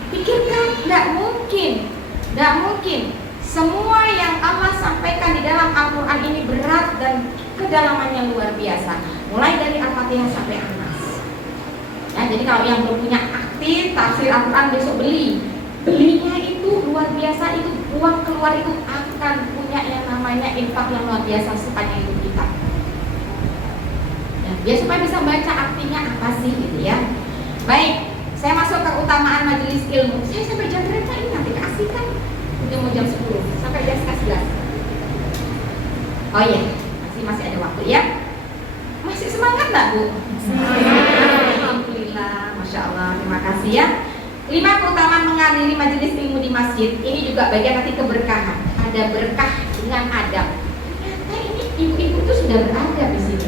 Pikirkan, tidak mungkin semua yang Allah sampaikan di dalam Al-Quran ini berat dan kedalamannya luar biasa, mulai dari Al-Fatihah sampai An-Nas ya. Jadi kalau yang belum punya aktif tafsir Al-Quran besok belinya itu luar biasa, itu uang keluar itu akan punya yang namanya infak yang luar biasa sepanjang hidup kita ya, biar supaya bisa baca artinya apa sih gitu ya. Baik, saya masuk ke utamaan majelis ilmu. Saya sampai jam berapa ini nanti kasihkan? Udah mau jam 10 sampai jam 11. Oh iya, masih ada waktu ya. Masih semangat nggak Bu? Alhamdulillah, masya Allah, terima kasih ya. 5 keutamaan menghadiri majelis ilmu di masjid. Ini juga bagian nanti keberkahan. Ada berkah dengan adab. Ternyata ini ibu-ibu itu sudah beradab di sini.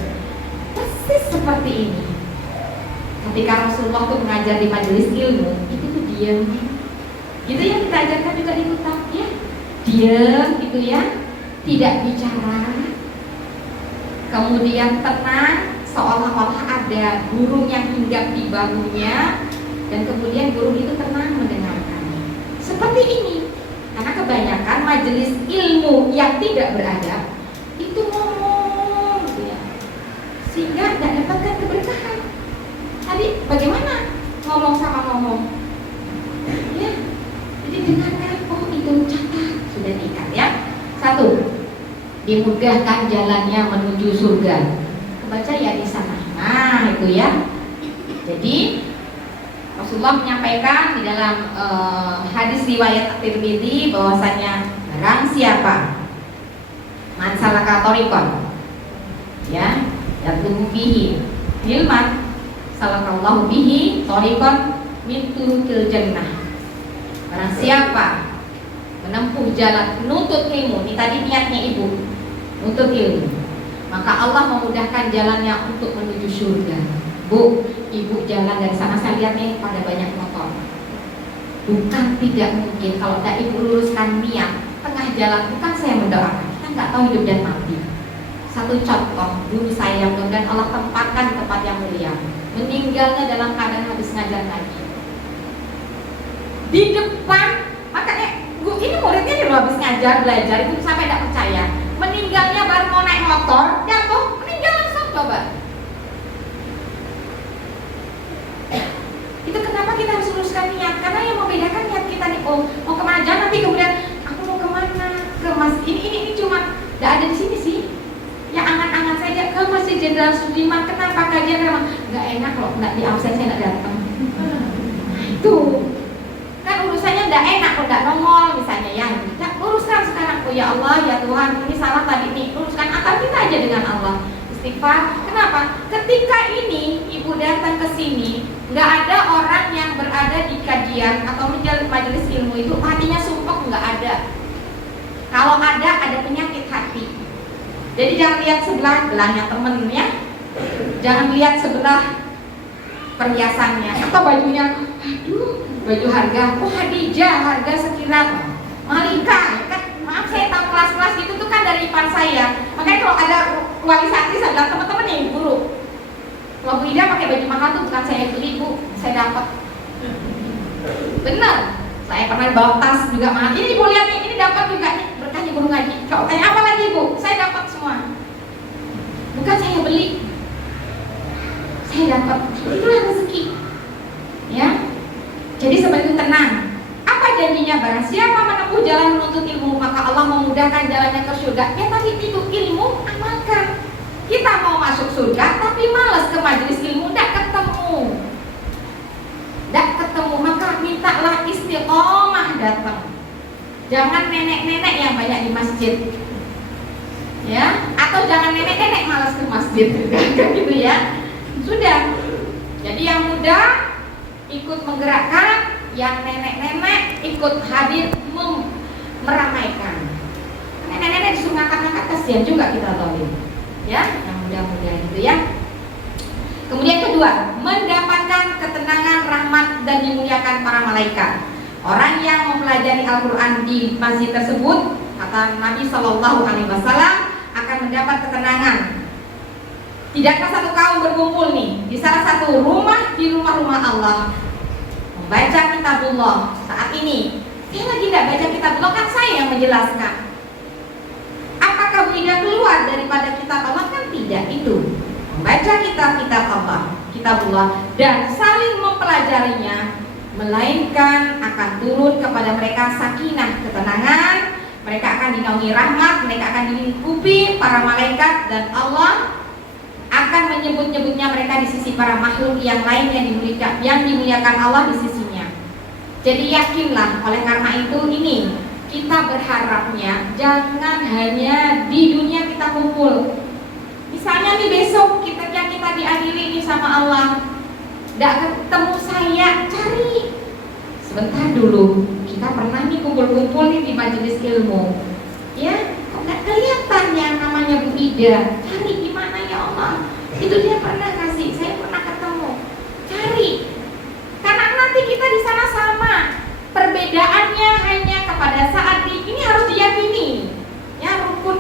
Persis seperti ini. Ketika Rasulullah tuh mengajar di majelis ilmu, itu tuh diam. Gitu yang kita ajarkan juga di kitab ya. Diam gitu ya. tidak bicara, kemudian tenang, seolah-olah ada burung yang hinggap di bahunya, dan kemudian burung itu tenang mendengarkan. Seperti ini, karena kebanyakan majelis ilmu yang tidak beradab itu ngomong, gitu ya, sehingga tidak dapatkan keberkahan. Tadi bagaimana ngomong sama ngomong? Ya, jadi dengarkan, oh itu catat, sudah diikat ya. 1. Dimudahkan jalannya menuju surga. Kebaca ya di sana. Nah, itu ya. Jadi Rasulullah menyampaikan di dalam hadis riwayat At-Tirmidzi bahwasanya barang siapa man salaka thariqan ya yatlubu bihi ilman salakallahu bihi thariqan min turukil jannah. Barang siapa menempuh jalan menuntut ilmu, ini tadi niatnya ibu menuntut ilmu, maka Allah memudahkan jalannya untuk menuju surga. Bu, ibu jalan dari sana, saya lihat nih pada banyak motor. Bukan tidak mungkin kalau tidak ibu luruskan niat tengah jalan, bukan saya mendoakan, kita nggak tahu hidup dan mati. Satu contoh, dulu saya mudah-mudahan Allah tempatkan di tempat yang mulia, meninggalnya dalam keadaan habis ngajar ngaji di depan. Makanya bu, ini muridnya dulu habis ngajar belajar itu sampai tidak percaya, meninggalnya baru mau naik motor jatuh, meninggal langsung. Coba itu kenapa kita harus luruskan niat, karena yang membedakan niat kita nih, oh mau kemana aja, nanti kemudian aku mau kemana, ke masjid ini cuma tidak ada di sini sih, yang angan-angan saja ke Masjid Jenderal Sudirman. Kenapa kajian memang nggak enak loh, nggak di absen, saya nggak datang. Nah itu kan urusannya nggak enak kalau nggak nongol misalnya ya. Kita luruskan sekarang, oh ya Allah ya Tuhan ini salah tadi nih, luruskan atau kita aja dengan Allah istighfar. Kenapa? Ketika ini ibu datang ke sini, nggak ada orang yang berada di kajian atau majelis ilmu itu hatinya sumpah, nggak ada. Kalau ada penyakit hati. Jadi jangan lihat sebelah belahnya temennya, jangan lihat sebelah perhiasannya atau bajunya. Aduh, baju harga, oh Hadijah harga sekian, Malika kan, maaf saya tahu kelas-kelas itu tuh kan dari ipar saya. Makanya kalau ada wali santri saya bilang teman-teman yang guru, kalau Bu Ida pakai baju mahal tuh bukan saya beli bu, saya dapat. Benar, saya pernah bawa tas juga mahal. Ini ibu lihat nih, ini dapat juga nih berkahnya guru ngaji. Kalau tanya apa lagi bu, saya dapat semua. Bukan saya beli, saya dapat. Itulah rezeki. Ya, jadi sebenarnya tenang. Apa janjinya? Barang siapa menempuh jalan menuntut ilmu, maka Allah memudahkan jalannya ke surga. Ya tadi itu ilmu amalkan. Kita mau masuk surga tapi malas ke majelis ilmu, tidak ketemu, maka mintalah istiqomah datang. Jangan nenek-nenek yang banyak di masjid, ya, atau jangan nenek-nenek malas ke masjid, kan gitu ya. Sudah. Jadi yang muda ikut menggerakkan, yang nenek-nenek ikut hadir meramaikan. Nenek-nenek disuruh ngangkat-ngangkat, kasihan juga kita tahu, ya, yang muda-muda gitu ya. Kemudian kedua, mendapatkan ketenangan, rahmat dan dimuliakan para malaikat. Orang yang mempelajari Al-Quran di masjid tersebut, kata Nabi Shallallahu Alaihi Wasallam, akan mendapat ketenangan. Tidakkah satu kaum berkumpul nih di salah satu rumah di rumah-rumah Allah, membaca kitabullah. Saat ini saya lagi tidak baca kitabullah, kan saya yang menjelaskan. Apakah Bu Ida keluar daripada kitab Allah? Kan tidak. Itu membaca kitab Allah, kitabullah, dan saling mempelajarinya, melainkan akan turun kepada mereka sakinah, ketenangan. Mereka akan dinaungi rahmat, mereka akan dilingkupi para malaikat, dan Allah akan menyebut-nyebutnya mereka di sisi para makhluk yang lain yang dimuliakan Allah di sisinya. Jadi yakinlah, oleh karena itu ini kita berharapnya jangan hanya di dunia kita kumpul. Misalnya nih besok kita diadili nih sama Allah, tidak ketemu saya, cari sebentar dulu. Kita pernah nih kumpul-kumpul nih di majelis ilmu, ya, kok nggak kelihatan yang namanya Bu Ida? Cari gimana ya Allah? Itu dia pernah kasih, saya pernah ketemu. Cari, karena nanti kita di sana sama. Perbedaannya hanya kepada saat ini harus diyakini. Ya, rukun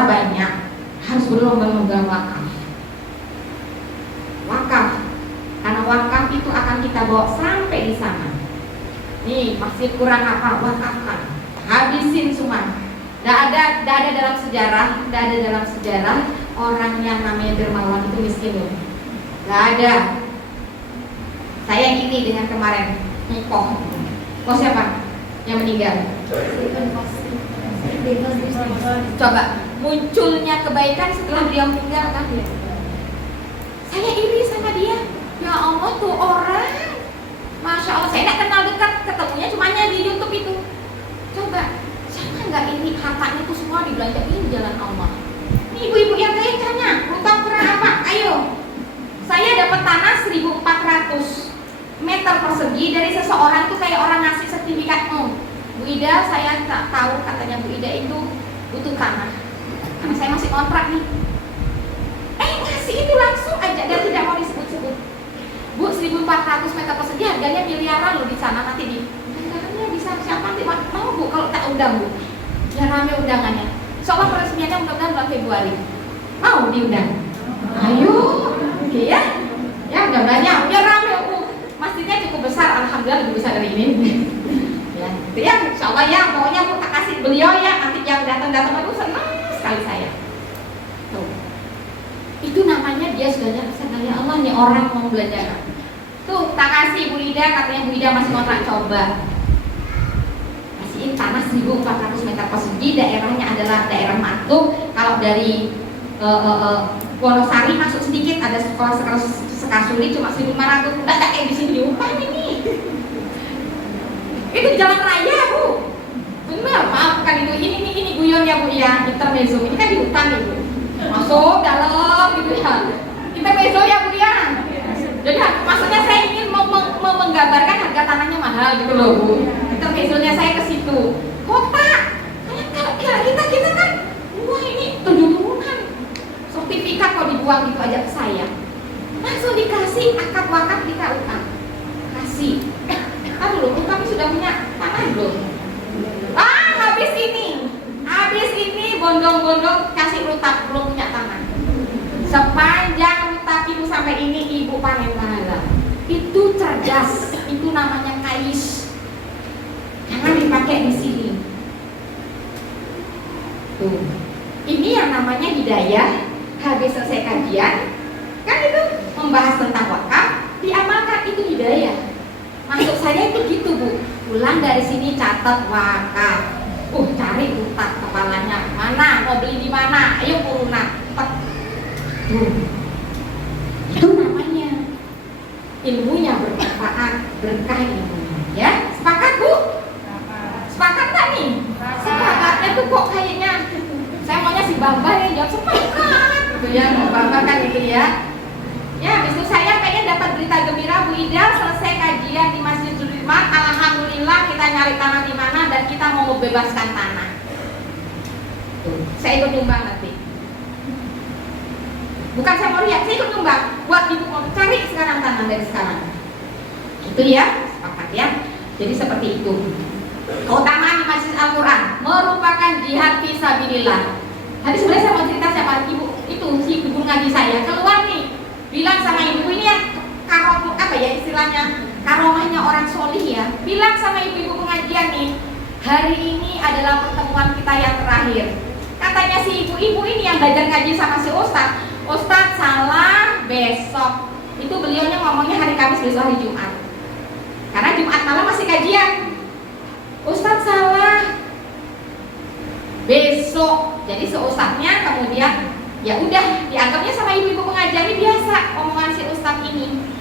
harta banyak, harus berlomba-lomba wakaf. Wakaf, karena wakaf itu akan kita bawa sampai di sana. Nih, masih kurang apa? Wakafkan, habisin semua. Tidak ada dalam sejarah, orang yang namanya dermawan itu miskin loh. Tidak ada. Saya gini dengan kemarin, Koh siapa yang meninggal? Coba, munculnya kebaikan setelah beliau meninggal kan ya? Saya iri sama dia. Ya Allah tuh orang, Masya Allah, saya tidak kenal dekat, ketemunya cumanya di YouTube itu. Coba, siapa nggak ini hartanya tuh semua dibelanjain di jalan Allah. Ini ibu-ibu yang kaya tanya, lu tahu kurang apa? Ayo, saya dapat tanah 1.400 meter persegi dari seseorang tuh kayak orang ngasih sertifikat. Bu Ida, saya tak tahu, katanya Bu Ida itu butuh tanah karena saya masih kontrak nih. Ngasih itu langsung aja dan tidak mau disebut-sebut. Bu, 1.400 meter persegi harganya miliaran loh di sana, nanti di undangannya bisa siapa nanti mau Bu kalau tak undang Bu. Ya rame undangannya. Soalnya peresmiannya mudah-mudahan bulan Februari. Mau diundang? Ayo, oke ya. Ya mudah-mudahan biar rame Bu. Masjidnya cukup besar, alhamdulillah lebih besar dari ini. Ya, itu ya, insya Allah ya, pokoknya Bu tak kasih beliau ya, nanti yang datang-datang itu senang sekali saya. Tuh. Itu namanya dia sudah nyata, ya Allah nih orang mau belajar. Tuh, tak kasih Bu Ida, katanya Bu Ida masih kontrak, coba. Kasihin tanah 1.400 meter persegi, daerahnya adalah daerah Matuk. Kalau dari Wonosari masuk sedikit, ada sekolah Sekasuli cuma 1.500, udah kayak di sini diupah ini. Itu di jalan raya Bu, bener, maaf kan itu ini guyon ya Bu ya, intermezzo, ini kan di hutan Ibu, masuk dalam gitu ya, intermezzo ya Bu ya. Jadi maksudnya saya ingin menggambarkan harga tanahnya mahal gitu loh Bu, intermezzonya saya ke situ. Kota, kalau kita kan, wah ini tujuan sertifikat kok dibuang gitu aja ke saya. Langsung dikasih akad wakaf di KUA. Kasih. Aduh, kami sudah punya tanah belum? Habis ini bondong-bondong kasih rutap, belum punya tanah. Sepanjang rutap itu sampai ini Ibu panen pahala. Itu cerdas, itu namanya kais. Jangan dipakai di sini. Tuh. Ini yang namanya hidayah. Habis selesai kajian, kan itu membahas tentang wakaf, diamalkan, itu hidayah. Maksud saya itu gitu Bu, pulang dari sini catat wakaf, cari utak kepalanya, mana mau beli di mana, ayo urunan. Itu namanya ilmunya bermanfaat, berkah ilmunya. Ya, sepakat Bu? Sepakat tak nih? Sepakatnya tuh kok kayaknya saya maunya si Bambang yang jawab sepakat gitu ya, Bambang kan gitu ya. Ya, besok saya kayaknya dapat berita gembira Bu Ida selesai kajian di Masjid Sudirman. Alhamdulillah kita nyari tanah di mana dan kita mau membebaskan tanah. Tuh, saya ikut nyumbang nanti. Bukan saya mau lihat, saya ikut nyumbang. Buat Ibu mau cari sekarang tanah dari sekarang. Gitu ya, sepakat ya. Jadi seperti itu. Keutamaan di Masjid Al-Quran merupakan jihad fisabilillah. Tadi sebenarnya saya mau cerita siapa ibu itu si ibu ngaji saya keluar nih. Bilang sama ibu ini yang istilahnya karomahnya orang solih ya. Bilang sama ibu-ibu pengajian nih, hari ini adalah pertemuan kita yang terakhir. Katanya si ibu-ibu ini yang belajar ngaji sama si Ustadz salah besok. Itu beliaunya ngomongnya hari Kamis, besok hari Jumat. Karena Jumat malam masih kajian. Ustadz salah besok. Jadi si Ustadznya kemudian ya udah dianggapnya sama ibu-ibu pengajian ini biasa omongan si Ustadz ini.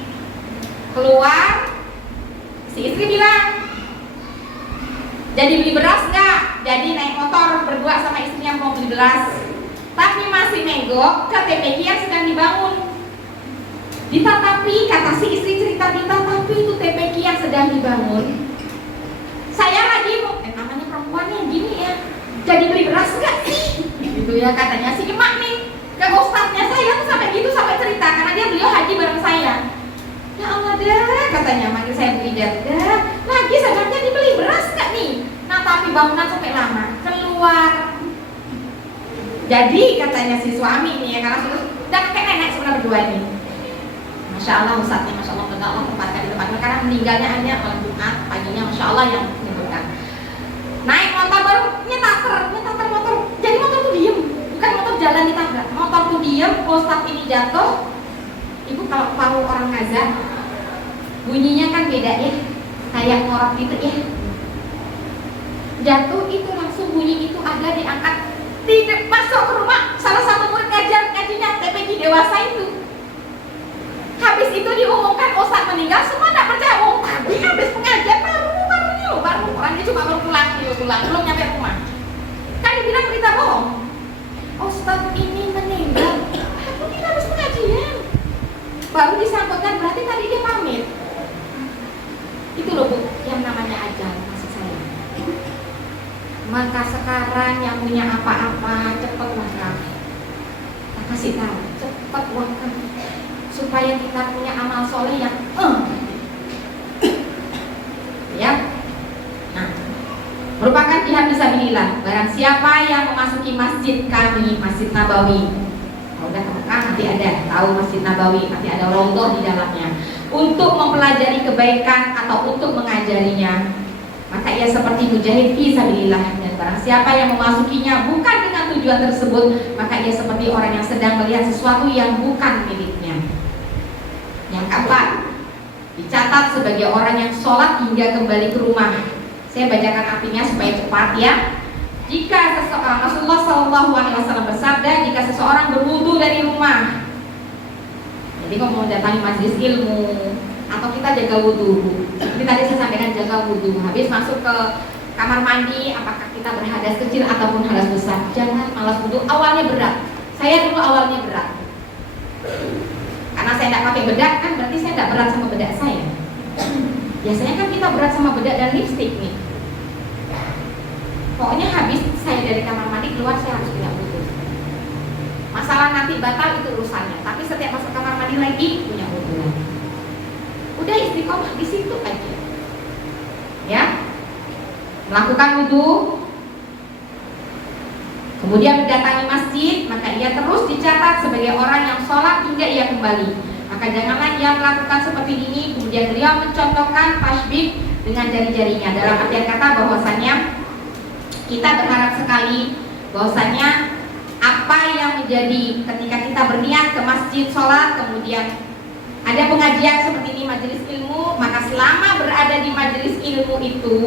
Keluar, si istri bilang, jadi beli beras nggak? Jadi naik motor berdua sama istrinya mau beli beras, tapi masih nenggok ke TPQ yang sedang dibangun. Ditatapi, kata si istri cerita, ditatapi itu TPQ yang sedang dibangun. Saya lagi mau, namanya perempuan yang gini ya, jadi beli beras nggak sih? Gitu ya katanya si emak nih. Ke ustadznya saya tuh sampai gitu, sampai cerita karena beliau haji bareng saya. Ya Allah dah, katanya manggil saya Bu Ida, dah lagi sebenarnya dibeli beras nggak nih? Nah tapi bangunan sampai lama keluar Jadi katanya si suami ini ya, karena sudah kayak nenek sebenarnya berdua ini. Masya Allah Ustadznya, Masya Allah, benar Allah tempatkan di tempatnya, karena meninggalnya hanya malam Jumat paginya, Masya Allah yang menyebutkan. Naik motor baru nyetater motor, jadi motor tuh diem, bukan motor jalan di tangga, motor tuh diem. Ustadz ini jatuh. Ibu kalau tahu orang ngaza, bunyinya kan beda ya, kayak ngorok gitu ya. Jatuh itu langsung bunyi itu ada diangkat, tidak masuk ke rumah salah satu murid ngajinya TPG dewasa itu. Habis itu diumumkan Ustadz meninggal, semua tidak percaya. Oh tadi habis pengajian baru orangnya cuma baru pulang, belum nyampe rumah. Kan dibilang berita bohong. Ustadz ini meninggal, aku tidak habis pengajian. Baru disambutkan, berarti tadi dia pamit. Itu loh Bu, yang namanya ajal, maksud saya. Maka sekarang yang punya apa-apa cepat wakaf. Kita kasih tahu, cepat wakaf supaya kita punya amal soleh yang ya. Nah, merupakan jihad fisabilillah. Barang siapa yang memasuki masjid kami, Masjid Nabawi, udah ke Mekah nanti ada tahu Masjid Nabawi, nanti ada rondo di dalamnya, untuk mempelajari kebaikan atau untuk mengajarinya, maka ia seperti mujahid fisabilillah. Dan barang siapa yang memasukinya bukan dengan tujuan tersebut, maka ia seperti orang yang sedang melihat sesuatu yang bukan miliknya. Yang keempat, dicatat sebagai orang yang sholat hingga kembali ke rumah. Saya bacakan artinya supaya cepat ya. Jika seseorang, Rasulullah SAW bersabda, jika seseorang berwudu dari rumah, jadi kalau mau datangi majelis ilmu atau kita jaga wudu, seperti tadi saya sampaikan jaga wudu, habis masuk ke kamar mandi, apakah kita berhadas kecil ataupun hadas besar, jangan malas wudu. Awalnya berat, saya dulu awalnya berat, karena saya tidak pakai bedak kan, berarti saya tidak berat sama bedak saya. Biasanya kan kita berat sama bedak dan lipstik nih. Pokoknya habis saya dari kamar mandi keluar saya harus punya wudu. Masalah nanti batal itu urusannya, tapi setiap masuk kamar mandi lagi punya wudu lagi. Udah istiqomah di situ aja. Ya. Melakukan wudu, kemudian mendatangi masjid, maka ia terus dicatat sebagai orang yang sholat hingga ia kembali. Maka janganlah ia melakukan seperti ini. Kemudian beliau mencontohkan tasbih dengan jari-jarinya. Dalam artian kata bahwasanya kita berharap sekali bahwasanya apa yang menjadi ketika kita berniat ke masjid sholat, kemudian ada pengajian seperti ini, majelis ilmu, maka selama berada di majelis ilmu itu,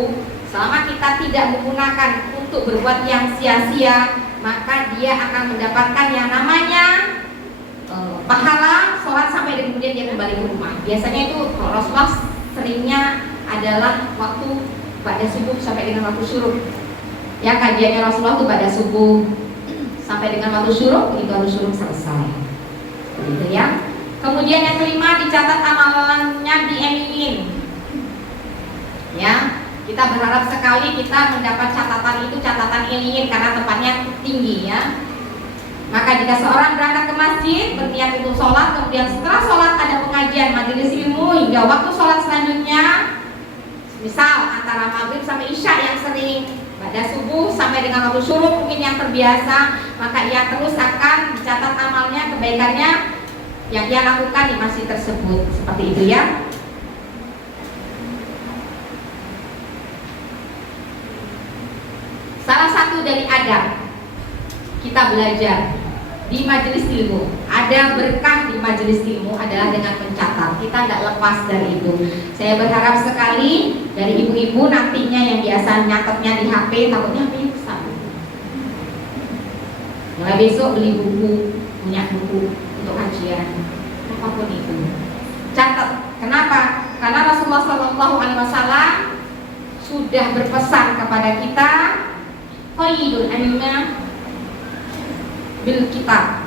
selama kita tidak menggunakan untuk berbuat yang sia-sia, maka dia akan mendapatkan yang namanya pahala sholat sampai kemudian dia kembali ke rumah. Biasanya itu Rasulullah seringnya adalah waktu pada subuh sampai dengan waktu syuruk. Ya, kajiannya Rasulullah itu pada subuh sampai dengan waktu syuruk, itu harus syuruk selesai. Begitu ya. Kemudian yang kelima, dicatat amalannya dieminin. Ya, kita berharap sekali kita mendapat catatan itu, catatan ilmiah karena tempatnya tinggi ya. Maka jika seorang berangkat ke masjid berniat untuk sholat, kemudian setelah sholat ada pengajian majelis ilmu hingga waktu sholat selanjutnya, misal antara maghrib sampai isya yang sering, pada subuh sampai dengan waktu syuruk mungkin yang terbiasa, maka ia terus akan dicatat amalnya, kebaikannya yang ia lakukan di masjid tersebut. Seperti itu ya. Salah satu dari adab kita belajar di majelis ilmu, ada berkah di majelis ilmu adalah dengan mencatat. Kita tidak lepas dari itu. Saya berharap sekali dari ibu-ibu nantinya yang biasa nyatetnya di HP, takutnya HP rusak. Mulai besok beli buku, punya buku untuk kajian, apapun itu. Catat. Kenapa? Karena Rasulullah SAW sudah berpesan kepada kita, qaidul ilma bil kitab.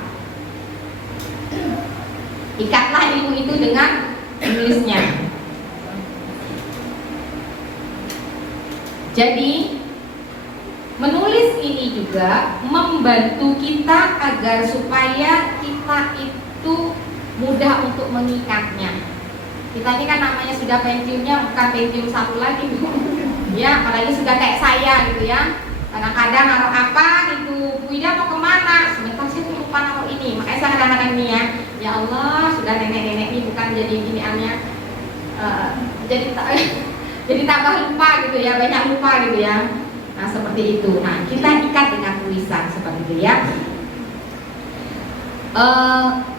Ikatlah ilmu itu dengan menulisnya. Jadi menulis ini juga membantu kita agar supaya kita itu mudah untuk mengikatnya. Kita ini kan namanya sudah pensiunnya bukan pensiun satu lagi, Bu. Ya, apalagi sudah kayak saya gitu ya. Kadang-kadang naruh apa gitu Ida mau kemana? Sebentar saya lupa nomor ini. Makanya saya kadang-kadang nih ya Allah, sudah nenek-nenek ini bukan jadi giniannya, jadi tambah lupa gitu ya, banyak lupa gitu ya. Nah seperti itu. Nah kita ikat dengan tulisan seperti itu ya.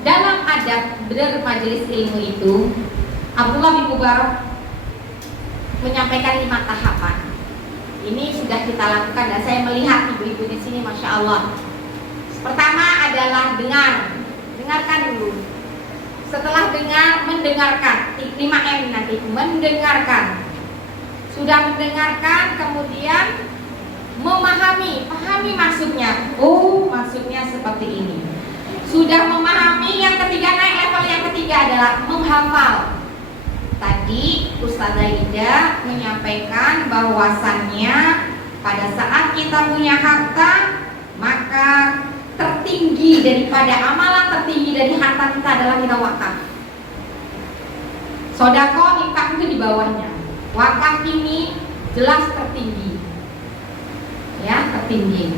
Dalam adab bermajelis ilmu itu, Abdullah bin Mubarak menyampaikan 5 tahapan. Ini sudah kita lakukan dan saya melihat ibu-ibu di sini, masya Allah. Pertama adalah dengarkan dulu. Setelah dengar, mendengarkan. 5M nanti, mendengarkan. Sudah mendengarkan, kemudian pahami maksudnya. Oh, maksudnya seperti ini. Sudah memahami, yang ketiga, naik level yang ketiga adalah menghafal. Tadi Ustazah Ida menyampaikan bahwasannya pada saat kita punya harta, maka tertinggi daripada amalan, tertinggi dari harta kita adalah kita wakaf. Sodako, infak itu di bawahnya. Wakaf ini jelas tertinggi, ya, tertinggi.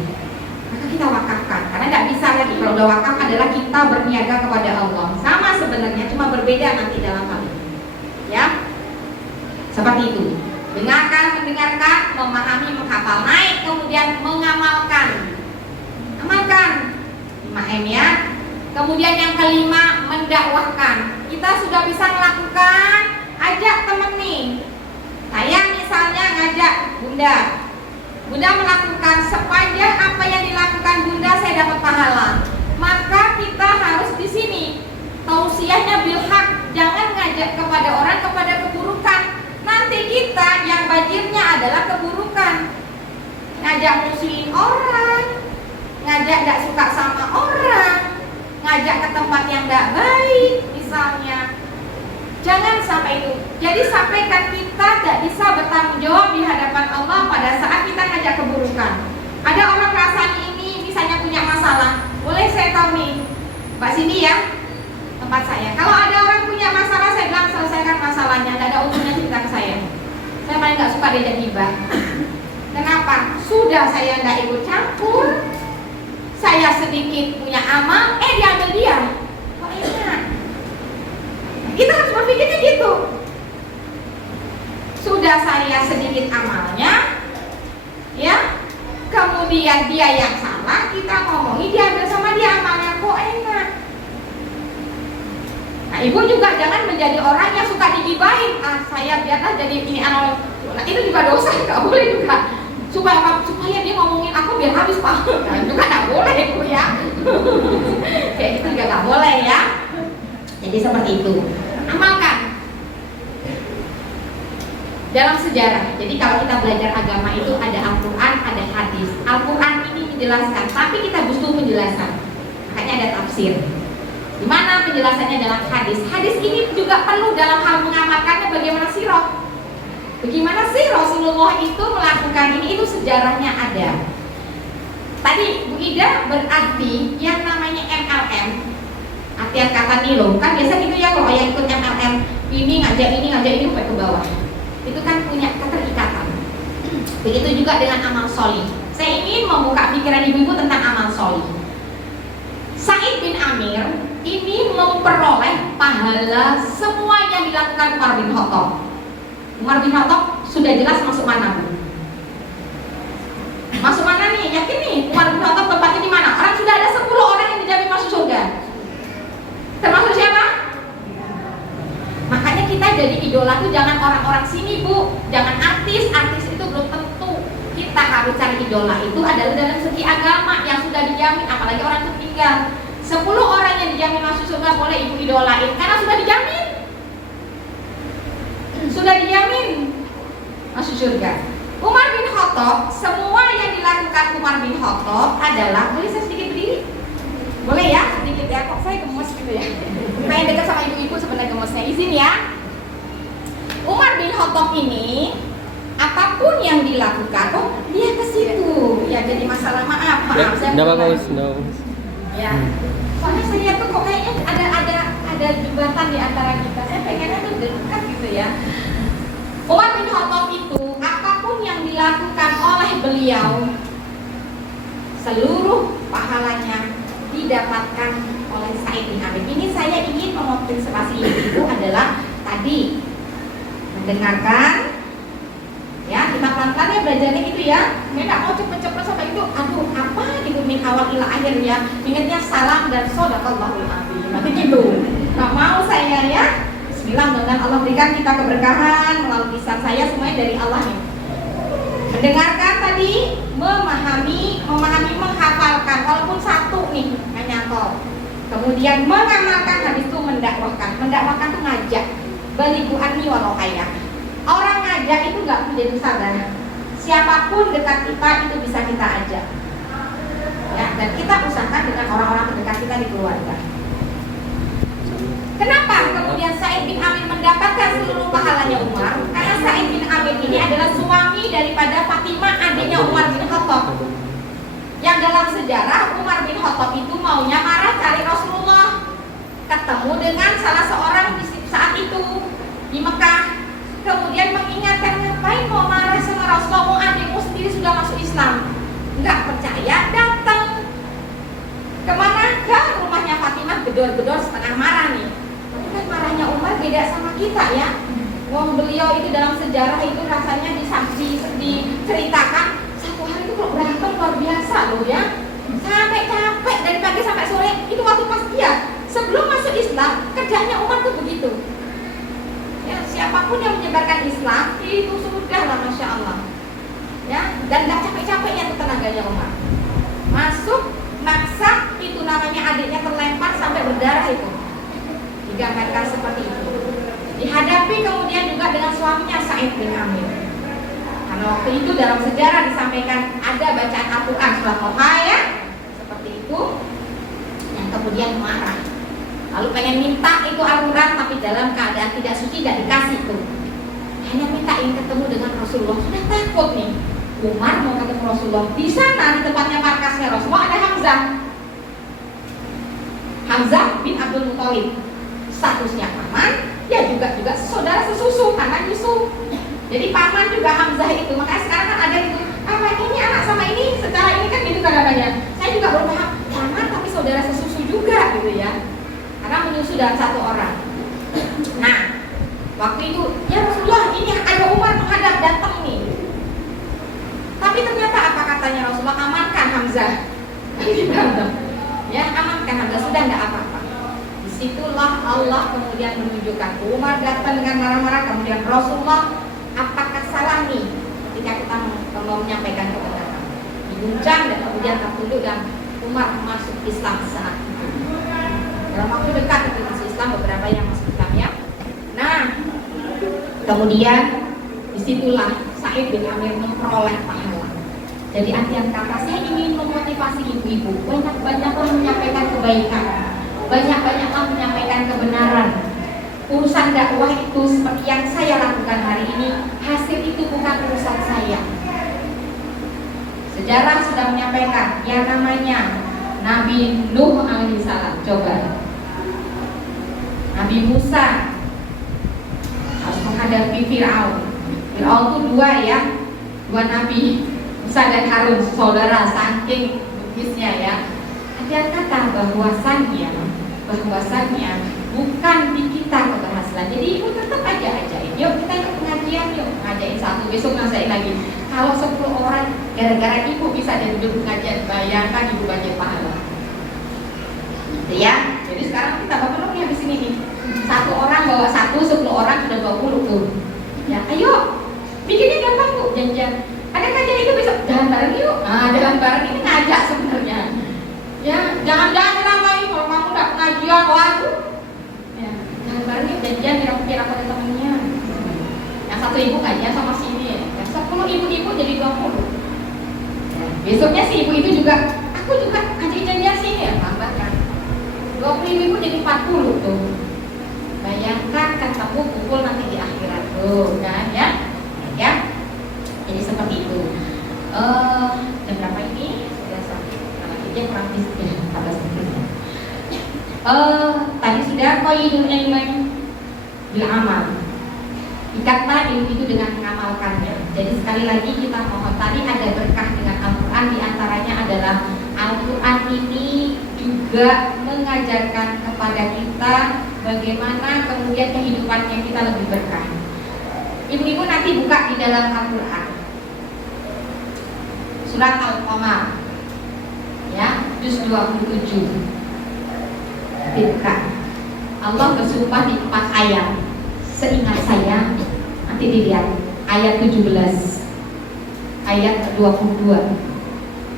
Maka kita wakafkan, karena tidak bisa lagi. Kalau udah wakaf adalah kita berniaga kepada Allah. Sama sebenarnya, cuma berbeda nanti dalam hal ini, ya. Seperti itu. Dengarkan, mendengarkan, memahami, menghafal, naik, kemudian mengamalkan. Amalkan 5M ya. Kemudian yang kelima, mendakwahkan. Kita sudah bisa melakukan, ajak temen nih. Saya misalnya ngajak Bunda melakukan, sepanjang apa yang dilakukan Bunda saya dapat pahala. Maka kita harus di sini. Tausiahnya bilhaq, jangan ngajak kepada orang kepada keburukan. Nanti kita yang banjirnya adalah keburukan. Ngajak musuhin orang, ngajak gak suka sama orang, ngajak ke tempat yang gak baik misalnya. Jangan sampai itu. Jadi sampaikan kita gak bisa bertanggung jawab di hadapan Allah pada saat kita ngajak keburukan. Ada orang rasanya ini misalnya punya masalah, boleh saya tahu nih Mbak Cindy ya, tempat saya. Kalau ada orang punya masalah, saya bilang selesaikan masalahnya, tidak ada untungnya cerita ke saya. Saya paling nggak suka diajak gibah. Kenapa? Sudah saya nggak ikut campur. Saya sedikit punya amal, diambil dia. Kok enak? Kita harus berpikirnya gitu. Sudah saya sedikit amalnya, ya. Kemudian dia yang salah, kita ngomongi diambil sama dia amalnya, kok enak? Nah, ibu juga jangan menjadi orang yang suka digibahin. Saya biarlah jadi ini anak. Nah, itu juga dosa, nggak boleh juga. Supaya dia ngomongin aku biar habis pak. Nah, juga nggak boleh ibu ya. Kayak gitu juga nggak boleh ya. Jadi seperti itu. Amalkan. Dalam sejarah, jadi kalau kita belajar agama itu ada Al-Quran, ada hadis. Al-Quran ini menjelaskan, tapi kita butuh penjelasan. Makanya ada tafsir. Di mana penjelasannya dalam hadis. Hadis ini juga perlu dalam hal mengamalkannya bagaimana sirah. Bagaimana sih Rasulullah itu melakukan ini, itu sejarahnya ada. Tadi Bu Ida berarti yang namanya MLM, artian kata Nilo, kan biasa gitu ya kalau yang ikut MLM, ini ngajak ini sampai ke bawah. Itu kan punya keterikatan. Begitu juga dengan amal solih. Saya ingin membuka pikiran ibu-ibu tentang amal solih. Sa'id bin Amir ini memperoleh pahala semua yang dilakukan Umar bin Khattab. Umar bin Khattab sudah jelas masuk mana, Bu? Masuk mana nih? Yakin nih Umar bin Khattab tempatnya di mana? Orang sudah ada 10 orang yang dijamin masuk surga. Termasuk siapa? Makanya kita jadi idola tuh jangan orang-orang sini, Bu. Jangan artis itu belum tentu. Kita harus cari idola itu adalah dalam segi agama yang sudah dijamin, apalagi orang tertinggal. 10 orang yang dijamin masuk surga boleh ibu idolain karena sudah dijamin. Sudah dijamin masuk surga. Umar bin Khattab, semua yang dilakukan Umar bin Khattab adalah, boleh saya sedikit berdiri? Boleh ya, sedikit ya, kok saya gemes gitu ya. Pengen dekat sama ibu-ibu sebenarnya gemesnya, izin ya. Umar bin Khattab ini apapun yang dilakukan, dia ke situ. Ya jadi masalah maaf saya bagus. Ya. Soalnya saya tuh kok kayaknya ada jembatan di antara kita. Saya pengennya tuh dekat gitu ya. Umar bin Khattab itu apapun yang dilakukan oleh beliau seluruh pahalanya didapatkan oleh Sa'id bin Amir. Ini saya ingin mengonsentrasi ibu adalah tadi mendengarkan, ya kita pelan-pelan ya belajarnya gitu ya. Saya nggak mau cepet-cepet sampai itu, aduh apa gitu min awal ila akhir ya. Ingatnya salam dan shadaqallahul azim. Nanti gitu. Nggak mau saya ya. Bismillah, mudah-mudahan Allah berikan kita keberkahan melalui lisan saya semuanya dari Allah nih. Mendengarkan tadi, memahami, menghafalkan walaupun satu nih nyantol. Kemudian mengamalkan, habis itu mendakwahkan. Mendakwahkan itu ngajak. Baligu anni walau kaya. Orang ngajak itu nggak menjadi sabar. Siapapun dekat kita itu bisa kita ajak. Ya, dan kita usahakan dengan orang-orang terdekat kita di keluarga. Kenapa kemudian Sa'id bin Amir mendapatkan seluruh pahalanya Umar? Karena Sa'id bin Amir ini adalah suami daripada Fatimah, adiknya Umar bin Khattab. Yang dalam sejarah Umar bin Khattab itu maunya marah cari Rasulullah, ketemu dengan salah seorang di saat itu di Mekah. Kemudian mengingatkan, ngapain mau marah sama Rasulullah, mau adikmu sendiri sudah masuk Islam. Nggak percaya, datang kemana? Ke rumahnya Fatimah, gedor-gedor setengah marah nih. Tapi kan marahnya Umar beda sama kita ya. Wong beliau itu dalam sejarah itu rasanya diceritakan satu hari itu kalau berantem luar biasa loh ya. Sampai capek dari pagi sampai sore. Itu waktu pas dia sebelum masuk Islam, kerjanya Umar tuh begitu. Ya, siapapun yang menyebarkan Islam itu sudahlah Masya Allah. Ya, dan gak capek-capeknya itu tenaganya Umar. Masuk, maksa, itu namanya adiknya terlempar sampai berdarah itu. Digambarkan seperti itu. Dihadapi kemudian juga dengan suaminya Sa'id bin Amir. Karena waktu itu dalam sejarah disampaikan ada bacaan Al-Quran surat Toha ya, seperti itu, yang kemudian marah. Lalu pengen minta itu Al-Quran tapi dalam keadaan tidak suci, tidak dikasih tuh. Hanya minta ingin ketemu dengan Rasulullah. Sudah takut nih. Umar mau ketemu Rasulullah. Di sana di tempatnya markasnya Rasulullah ada Hamzah. Hamzah bin Abdul Muthalib. Statusnya paman, ya juga saudara sesusu karena nyusu. Jadi paman juga Hamzah itu. Makanya sekarang kan ada gitu, apa ini anak sama ini secara ini kan gitu kadang-kadang ya. Saya juga baru paham, paman tapi saudara sesusu juga gitu ya. Karena menyusu dalam satu orang. Nah, waktu itu ya Rasulullah ini ada Umar menghadap datang nih. Tapi ternyata apa katanya Rasulullah, amankan Hamzah. Ya amankan Hamzah, sudah nggak apa-apa. Disitulah Allah kemudian menunjukkan Umar datang dengan marah-marah, kemudian Rasulullah, apakah salah nih ketika kita mau menyampaikan kebenaran? Diguncang dan kemudian tertunduk dan Umar masuk Islam saat itu. Dalam waktu dekat itu masuk Islam, beberapa yang masuk Islam ya. Nah, kemudian disitulah Sa'id bin Amir memperoleh pahala. Jadi artian kata, saya ingin memotivasi ibu-ibu, banyak-banyaklah menyampaikan kebaikan, banyak-banyaklah menyampaikan kebenaran. Urusan dakwah itu seperti yang saya lakukan hari ini, hasil itu bukan urusan saya. Sejarah sudah menyampaikan yang namanya Nabi Nuh alaihissalam. Coba Nabi Musa harus menghadapi Fir'aun. Fir'aun itu dua nabi, Musa dan Harun, saudara saking bugisnya ya. Ada kata bahwasannya bukan di kita keberhasilan. Jadi ibu tetap aja ajain. Yuk kita ikut pengajian, yuk ngajain satu, besok ngajain lagi. Kalau 10 orang gara-gara ibu bisa jadi duduk pengajian, bayangkan ibu banyak pahala. Gitu ya. Jadi sekarang kita bawa penuh nih habis ini nih. 1 orang bawa 1, 10 orang sudah 20 tuh. Ya, ayo. Bikinnya gampang Bu, janjian. Ada kajian itu besok, jalan bareng yuk. Nah, jalan bareng ini ngajak sebenarnya. Ya, jangan-jangan ramai kalau kamu nggak pengajian, waduh. Ya, jalan bareng yuk, janjian kira-kira aku ada temennya. Yang 1 ibu kajian sama sini. Yang 10 ibu-ibu jadi 20. Ya, besoknya si ibu itu juga, aku juga ngajakin janjian sini ya, tambahkan. 20 ibu jadi 40 tuh. Bayangkan ketemu kumpul nanti di akhirat tuh kan ya. Ya. Jadi seperti itu. Jam berapa ini? Sudah sampai. Kalau kita kurang ya, 14 menit. Tadi sudah qaidul ilmi bil amal. Ikatlah ilmu itu dengan mengamalkannya. Jadi sekali lagi kita mohon, tadi ada berkah dengan Al-Quran. Al-Quran diantaranya adalah Al-Quran ini juga mengajarkan kepada kita bagaimana kemudian kehidupannya kita lebih berkah. Ibu-ibu nanti buka di dalam Al-Quran surat Al-Qamar ya, juz 27. Nanti buka. Allah bersumpah di 4 ayat. Seingat saya, nanti dilihat ayat 17, ayat 22,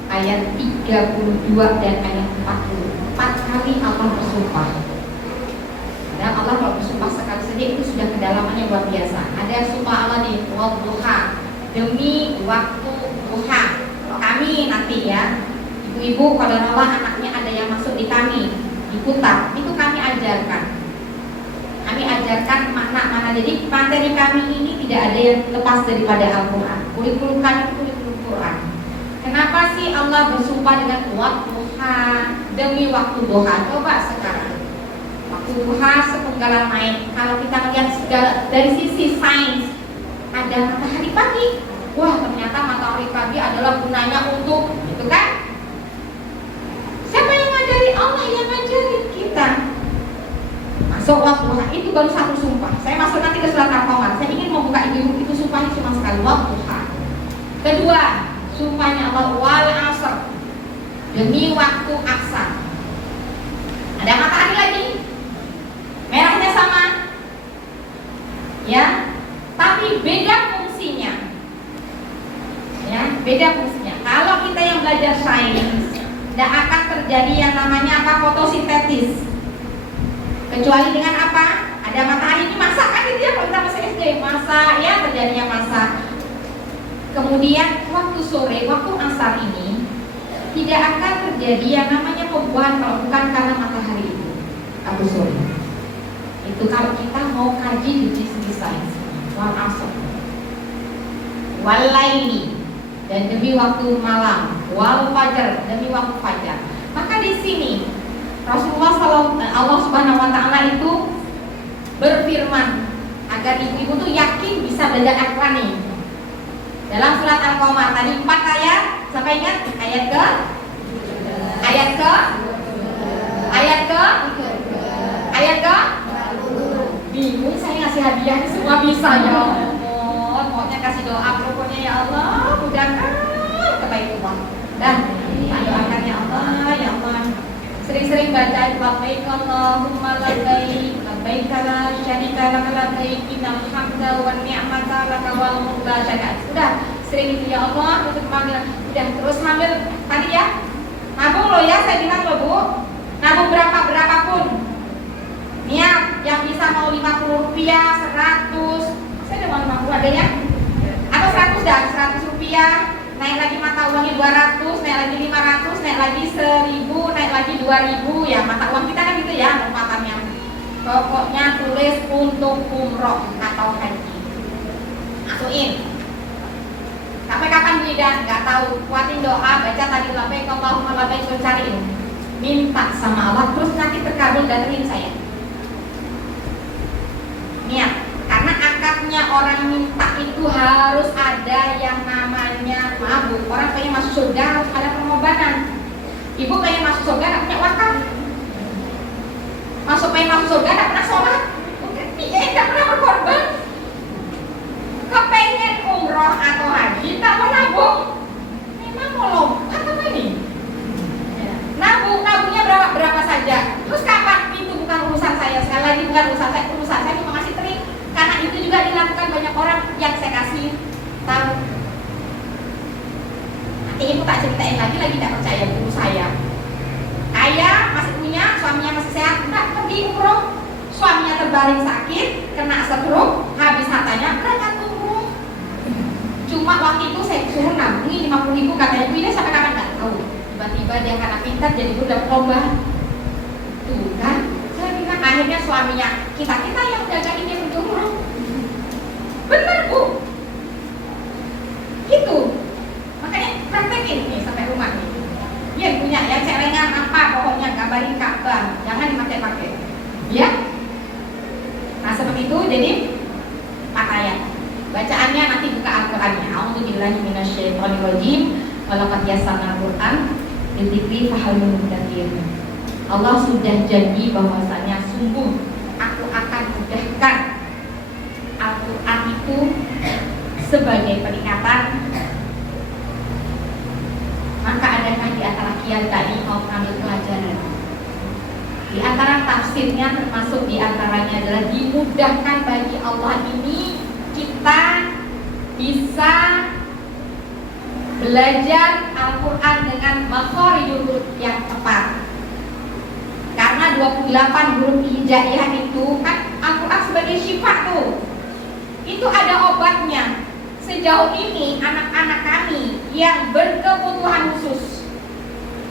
ayat 32 dan ayat 40. 4 kali Allah bersumpah. Dan Allah kalau bersumpah sekali saja itu sudah kedalamannya luar biasa. Ada sumpah Allah nih, wadduha, demi waktu duha. Kami nanti ya, ibu-ibu kalau Allah anaknya ada yang masuk di kami, di Kuta, itu kami ajarkan. Kami ajarkan makna-makna. Jadi materi kami ini tidak ada yang lepas daripada Al-Quran. Kurikulum kami itu kurikulum Quran. Kenapa sih Allah bersumpah dengan wadduha, demi waktu duha? Coba sekarang waktu duha sepenggalan main. Kalau kita melihat dari sisi sains, ada matahari pagi. Wah, ternyata matahari pagi adalah gunanya untuk itu kan? Siapa yang ngajari? Allah yang ngajari kita. Masuk waktu duha itu baru satu sumpah. Saya masuk nanti ke surat Al-Qamar. Saya ingin membuka ibu itu sumpahnya cuma sekali, waktu duha. Kedua, sumpahnya Allah wal asr, demi waktu asar. Ada matahari lagi, merahnya sama, ya, tapi beda fungsinya. Ya, beda fungsinya. Kalau kita yang belajar sains, tidak akan terjadi yang namanya apa, fotosintesis. Kecuali dengan apa? Ada matahari ini masak kan gitu ya, kalau kita masih SD masak ya, terjadinya masak. Kemudian waktu sore, waktu asar ini tidak akan terjadi yang namanya pembuahan kalau bukan karena matahari itu atau sore. Itu kalau kita mau kaji di segi sains. Wal asr, wal laili, dan demi waktu malam, wal fajar, demi waktu fajar. Maka di sini Rasulullah Allah Subhanahu Wa Taala itu berfirman agar ibu-ibu tuh yakin bisa belajar Al-Quran nih. Dalam surat Al-Qamar tadi 4 ayat, sampai ingat ayat ke? Bingung saya ngasih hadiah semua bisa ya. Oh, pokoknya kasih doa pokoknya ya Allah, mudahkan kebaikan. Dan doakan ya Allah, ya Allah. Sering-sering baca labbaik Allahumma labbaik, labbaik la syarika lak labbaik, innal hamda wan ni'mata lak wal mulku la syarika. Sudah sering itu ya Allah untuk panggilan. Udah terus ngambil tadi ya. Nabung lo ya, saya bilang lo Bu. Nabung berapapun. Niat yang bisa mau 50 rupiah, 100. Saya ada mau 50 ada ya? Atau 100 dah, 100 rupiah. Naik lagi mata uangnya 200, naik lagi 500, naik lagi 1000, naik lagi 2000 ya, mata uang kita kan gitu ya lompatannya. Pokoknya tulis untuk umroh atau haji. Masukin. Sampai kapan beda? Nggak tahu. Kuatin doa, baca tadi labbaik Allahumma labbaik, cariin. Minta sama Allah, terus nanti terkabul dan ring saya. Niat. Karena akadnya orang minta itu harus ada yang namanya mabuk. Orang pengen masuk surga harus ada pengorbanan. Ibu pengen masuk surga nggak punya wakaf. Pengen masuk surga nggak pernah sholat. Nggak pernah berkorban. Kepengen umroh atau haji tak mau nabung. Memang mau lompat apa ini? Nabungnya berapa saja. Terus kapan? Itu bukan urusan saya. Sekali lagi bukan urusan saya. Urusan saya cuma ngasih trik. Karena itu juga dilakukan banyak orang yang saya kasih tahu. Nanti ibu tak ceritain lagi tidak percaya guru saya. Ayah masih punya, suaminya masih sehat, enggak pergi umroh. Suaminya terbaring sakit, kena stroke, habis hartanya berangkat umroh. Cuma waktu itu saya suruh nabungi 50.000, kata ibu ini sampai kapan nggak tahu. Tiba-tiba dia karena pintar jadi udah lomba. Tuh kan, saya bilang akhirnya suaminya kita yang jagain dia untuk umroh. Benar Bu, gitu. Makanya praktekin nih sampai rumah nih. Dia punya ya celengan apa pokoknya gambarin Ka'bah, jangan dipakai-pakai. Ya. Nah seperti itu jadi pakaian. Bacaannya nanti buka Al-Qur'annya. A'udzubillahi minasyaitonirrajim. walaqad yassarnal Qur'an lidzikri fahal min mudzakir. Allah sudah janji bahwasanya sungguh aku akan mudahkan Al-Quran itu sebagai peringatan. Maka adakah di antara kiai tadi mau mengambil pelajaran? Di antara tafsirnya termasuk di antaranya adalah dimudahkan bagi Allah ini kita bisa belajar Al-Quran dengan makhorijul huruf yang tepat. Karena 28 huruf hijaiyah itu kan Al-Quran sebagai syifa tuh. Itu ada obatnya. Sejauh ini anak-anak kami yang berkebutuhan khusus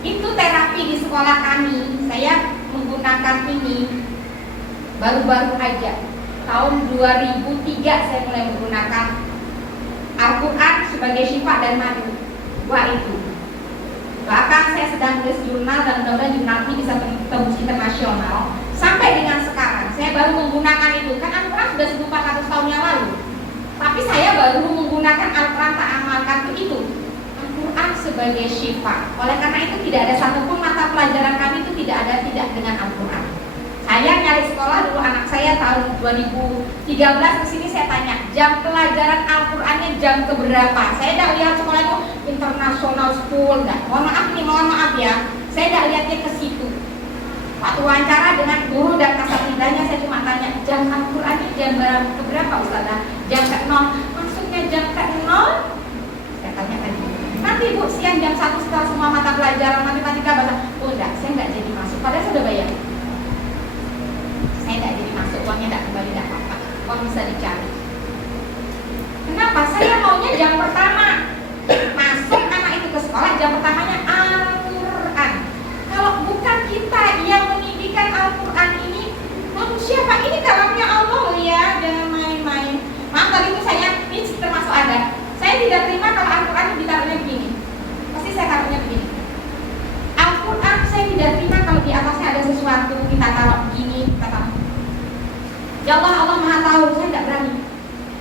itu terapi di sekolah kami. Saya menggunakan ini baru-baru aja tahun 2003 saya mulai menggunakan Al-Quran sebagai syifa dan madu. Wah itu. Bahkan saya sedang nulis jurnal dan mudah-mudahan jurnal ini bisa tembus internasional. Sampai dengan sekarang saya baru menggunakan itu. Kan Al-Quran sudah 1400 tahun yang lalu. Tapi saya baru menggunakan Al-Quran tak amalkan itu. Al-Quran sebagai syifa. Oleh karena itu tidak ada satupun mata pelajaran kami itu tidak dengan Al-Quran. Saya nyari sekolah dulu anak saya tahun 2013 kesini saya tanya jam pelajaran Al-Qurannya jam keberapa. Saya tidak lihat sekolah itu international school. Mohon maaf ya, saya tidak lihatnya ke situ. Waktu wawancara dengan guru dan kasatidahnya saya cuma tanya jam Al-Qurannya jam keberapa Ustazah? Jam ke-0. Maksudnya jam ke-0? Saya tanya tadi. Nanti Bu siang jam 1 setelah semua mata pelajaran matematika bahasa. Oh enggak, saya enggak jadi masuk. Padahal saya sudah bayar. Saya enggak jadi masuk, uangnya enggak kembali, enggak apa-apa. Uang bisa dicari. Kenapa? Saya maunya jam pertama masuk anak itu ke sekolah, jam pertamanya Al-Quran. Kalau bukan kita yang mendidikan Al-Quran ini, manusia Pak ini kalamnya Allah ya, jangan main-main. Maaf tadi itu saya, ini termasuk ada. Saya tidak terima kalau Al-Quran ditaruhnya begini. Pasti saya taruhnya begini. Al-Quran saya tidak terima kalau di atasnya ada sesuatu, kita taruh begini, kita taruh. Ya Allah, Allah Maha Tahu, saya tidak berani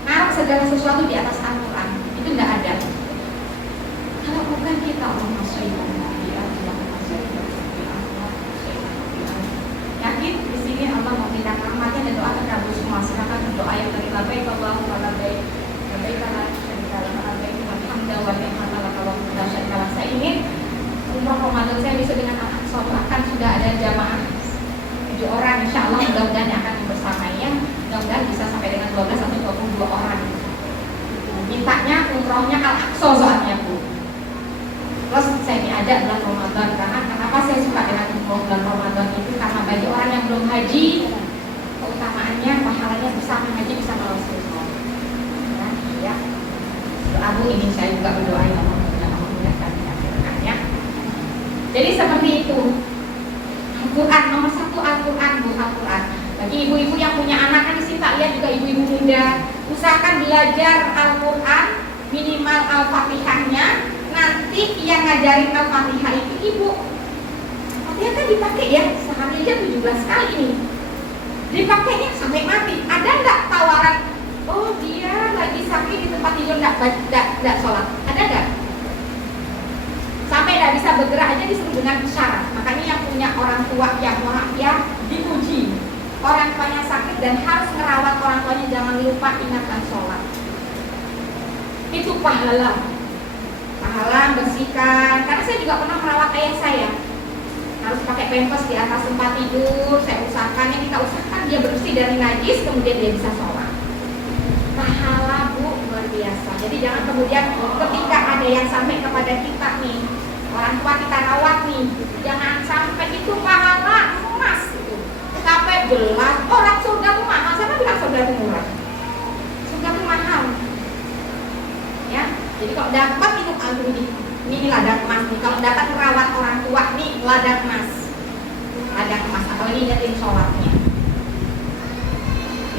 naruh segala sesuatu di atas Al-Quran. Itu tidak ada. Kalau bukan kita, Allah yakin di sini Allah mau minta rahmatnya dan doa terkabul semua. Silakan berdoa yang tadi labbaik Allahumma labbaik labbaik la syarika lak labbaik walhamdulillah wa ni'mal wakil la syarika lak. Saya ingin umroh Ramadan saya bisa dengan anak bahkan sudah ada jamaah 7 orang insyaallah, mudah-mudahan yang akan bersamanya, mudah-mudahan bisa sampai dengan 12 atau 22 orang. Mintanya umrohnya Al-Aqsa soalnya Bu. Terus saya diajak bulan Ramadan karena kenapa saya suka dengan umroh bulan Ramadan itu karena bagi orang yang belum haji keutamaannya pahalanya bersama haji bersama Rasulullah. Ya. Doa Bu ini saya juga berdoa ya Allah memudahkan ya. Jadi seperti itu. Al-Quran nomor 1 Al-Quran Bu, Al-Quran. Bagi ibu-ibu yang punya anak kan di sini tak lihat juga ibu-ibu muda, usahakan belajar Al-Quran minimal Al-Fatihahnya. Nanti yang ngajarin Al-Fatihah itu ibu. Fatihah kan dipakai ya, sehari aja 17 kali ini. Dipakainya sampai mati. Ada nggak tawaran? Oh dia lagi sakit di tempat tidur nggak sholat. Ada nggak? Sampai nggak bisa bergerak aja disuruh dengan isyarat. Makanya yang punya orang tua yang maaf ya dipuji. Orang tuanya sakit dan harus merawat orang tuanya, jangan lupa ingatkan sholat. Itu pahala. Pahala bersihkan. Karena saya juga pernah merawat ayah saya. Harus pakai pampers di atas tempat tidur. Saya usahakan, kita usahakan dia bersih dari najis, kemudian dia bisa sholat. Pahala Bu luar biasa. Jadi jangan kemudian ketika ada yang sampai kepada kita nih, orang tua kita rawat nih, jangan sampai itu pahala emas itu. Sampai jelas orang surga itu mahal. Siapa bilang surga itu murah? Surga itu mahal. Ya. Jadi kalau dapat itu ini ladang emas nih. Kalau dapat merawat orang tua nih ladang emas. Ladang emas. Apalagi ingetin sholatnya.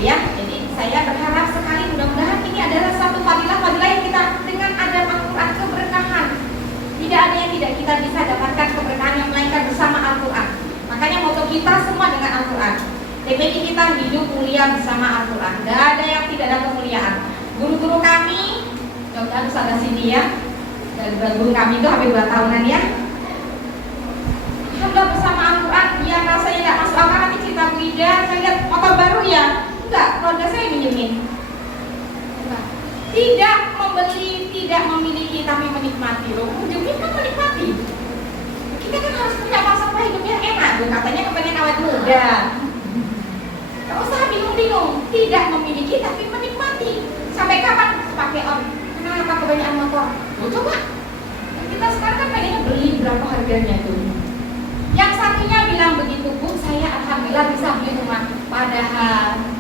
Ya. Jadi saya berharap sekali mudah-mudahan ini adalah satu fadilah yang kita dengan ada Al-Quran keberkahan. Tidak ada yang tidak kita bisa dapatkan keberkahan yang melainkan bersama Al-Quran. Makanya moto kita semua dengan Al-Quran. TPI kita hidup mulia bersama Al-Quran. Tidak ada yang tidak ada kemuliaan. Guru-guru kami mudah-mudahan Ustazah Cindy ya, guru kami itu hampir 2 tahunan ya. Alhamdulillah bersama Al-Quran, yang rasanya nggak masuk akal. Nanti cerita Bu Ida, saya lihat motor baru ya, enggak, keluarga saya minjemin. Tidak membeli, tidak memiliki, tapi menikmati. Loh, ujungnya kan menikmati. Kita kan harus punya falsafah hidup yang enak. Loh, katanya kepengen awet muda. Gak usah bingung-bingung. Tidak memiliki, tapi menikmati. Sampai kapan pakai on? Kenapa kebanyakan motor? Loh, coba. Kita sekarang kan pengennya beli, berapa harganya tuh? Yang satunya bilang begitu, Bu, saya alhamdulillah bisa beli rumah. Padahal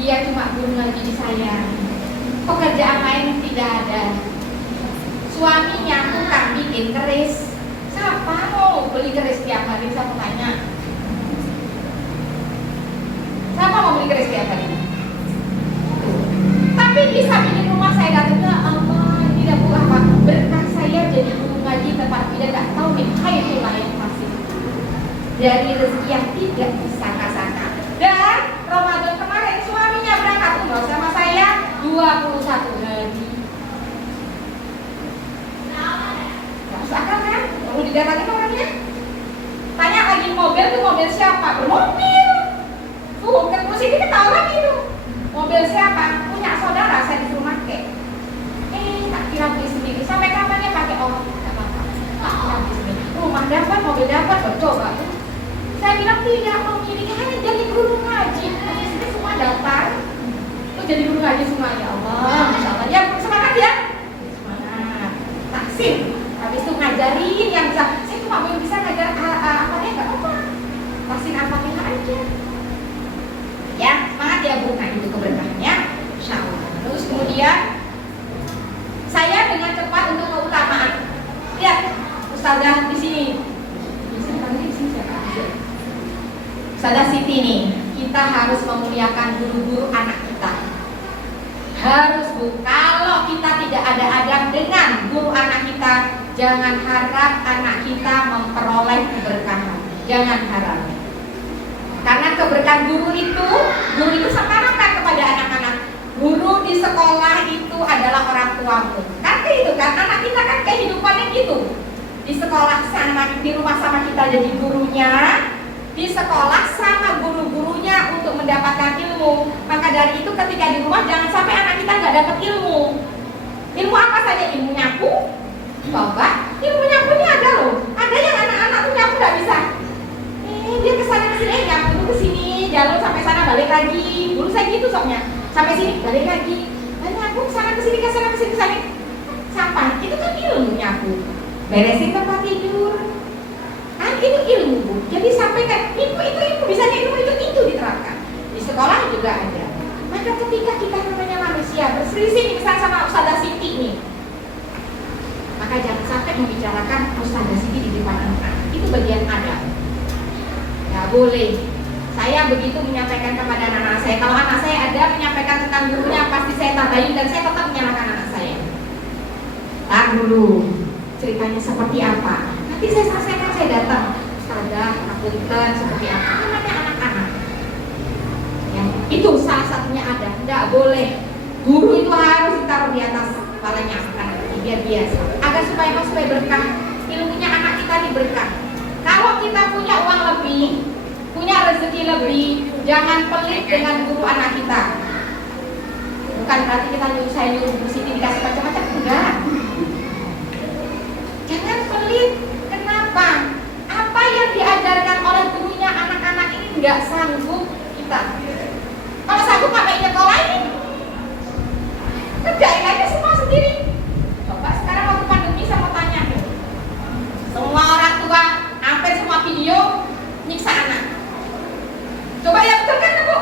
dia cuma guru ngaji di saya. Pekerjaan lain tidak ada. Suaminya tukang bikin keris. Siapa mau beli keris tiap hari? Saya mau tanya. Siapa mau beli keris tiap hari? Tapi bisa bikin rumah. Saya datangnya, Allah, tidak Bu, apa berkah saya jadi guru ngaji tempat tidak tak tahu nih. Itulah yang pasti dari rezeki yang tidak disangka-sangka. Dan Ramadan kemarin suaminya berangkat umroh sama saya 21 hari. Gak usah kan? Perlu didatangin orangnya. Tanya lagi mobil tuh mobil siapa? Bermobil. Tuh, kan musik ketahuan itu. Mobil siapa? Punya saudara, saya disuruh pakai. Tak kira beli sendiri. Sampai kapan ya pakai orang? Gak apa-apa. Tak kira beli sendiri. Rumah dapat, mobil dapat, coba. Saya bilang tidak memiliki, hanya jadi guru ngaji. Habis ini semua daftar. Lu jadi guru ngaji semua, ya Allah. Masya Allah. Ya semangat ya. Semangat. Taksim. Habis itu ngajarin yang bisa. Saya cuma belum bisa ngajar apa-apa, nggak apa. Taksim apa-apa aja. Ya semangat ya Bu. Nah itu keberkahannya. Insya Allah. Terus kemudian saya dengan cepat untuk keutamaan. Lihat Ustazah di sini. Ustazah Siti nih, kita harus memuliakan guru-guru anak kita. Harus Bu, kalau kita tidak ada adab dengan guru anak kita, jangan harap anak kita memperoleh keberkahan. Jangan harap. Karena keberkahan guru itu sekarangkan kepada anak-anak. Guru di sekolah itu adalah orang tuamu. Kan itu kan, anak kita kan kehidupannya gitu. Di sekolah sama, di rumah sama kita jadi gurunya. Di sekolah sama guru-gurunya untuk mendapatkan ilmu. Maka dari itu ketika di rumah jangan sampai anak kita nggak dapat ilmu. Ilmu apa saja? Ilmu nyapu. Coba, ilmu nyapu ini ada loh. Ada yang anak-anak tuh nyapu nggak bisa. Dia kesana kesini, nyapu dulu kesini, jalan sampai sana balik lagi. Dulu saya gitu soalnya. Sampai sini balik lagi. Nyapu kesana kesini, kesana kesini, kesana. Sampai itu kan ilmu nyapu. Beresin tempat tidur. Itu ilmu Bu. Jadi sampaikan ilmu itu bisanya ilmu itu diterapkan. Di sekolah juga ada. Maka ketika kita namanya manusia berselisih misalnya sama Ustazah Siti nih, maka jangan sampai membicarakan Ustazah Siti di depan anak. Itu bagian adab. Nggak boleh. Saya begitu menyampaikan kepada anak-anak saya. Kalau anak saya ada menyampaikan tentang gurunya, pasti saya tabayun dan saya tetap menyalahkan anak saya. Tar dulu, ceritanya seperti apa? Nanti saya selesaikan, saya datang. Ustazah, ngapunten seperti apa? Namanya anak-anak. Ya, itu salah satunya ada. Nggak boleh. Guru itu harus ditaruh di atas kepalanya anak biar biasa. Agar supaya berkah. Ilmunya anak kita nih berkah. Kalau kita punya uang lebih, punya rezeki lebih, jangan pelit dengan guru anak kita. Bukan berarti kita nyuruh Bu Siti dikasih macam-macam, enggak. Jangan pelit. Kenapa? Apa yang diajarkan oleh gurunya anak-anak ini nggak sanggup kita. Kalau sanggup ngapain nyekolah ini? Kerjain aja semua sendiri. Coba sekarang waktu pandemi saya mau tanya, semua orang tua hampir semua video nyiksa anak. Coba ya betul kan Bu?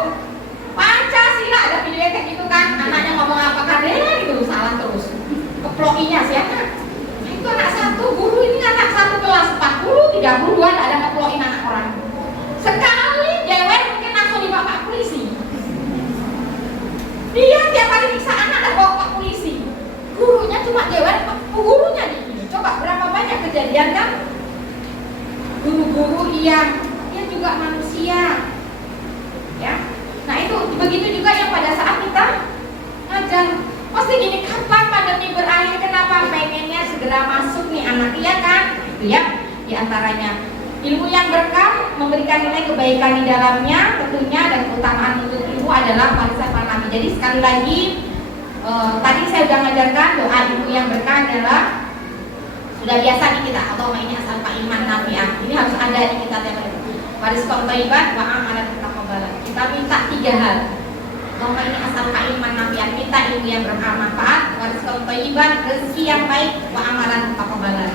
Pancasila ada video kayak gitu kan? Anaknya ngomong apa kadang gitu salah terus. Keplokinya siapa? Itu anak satu, guru ini anak satu kelas 40, 30-an ada ngeplokin anak orang. Sekali jewer mungkin langsung dibawa Pak polisi. Dia tiap hari nyiksa anak dan bawa Pak polisi. Gurunya cuma jewer, gurunya di sini. Coba berapa banyak kejadian kan? Guru-guru yang dia juga manusia. Ya. Nah itu begitu juga yang pada saat kita ngajar. Pasti gini, kapan pandemi berakhir? Kenapa pengennya segera masuk gitu ya. Di antaranya ilmu yang berkah memberikan nilai kebaikan di dalamnya tentunya, dan keutamaan untuk ilmu adalah warisan para nabi. Jadi sekali lagi tadi saya sudah mengajarkan doa ilmu yang berkah adalah sudah biasa nih kita, atau ini asal pak iman nafi'ah. Ini harus ada di kita tiap hari. Warizqan thayyiban wa amalan mutaqabbalan. Kita minta 3 hal. Allahumma ini asal pak iman nafi'ah, minta ilmu yang bermanfaat, warizqan thayyiban, rezeki yang baik, wa amalan mutaqabbalan.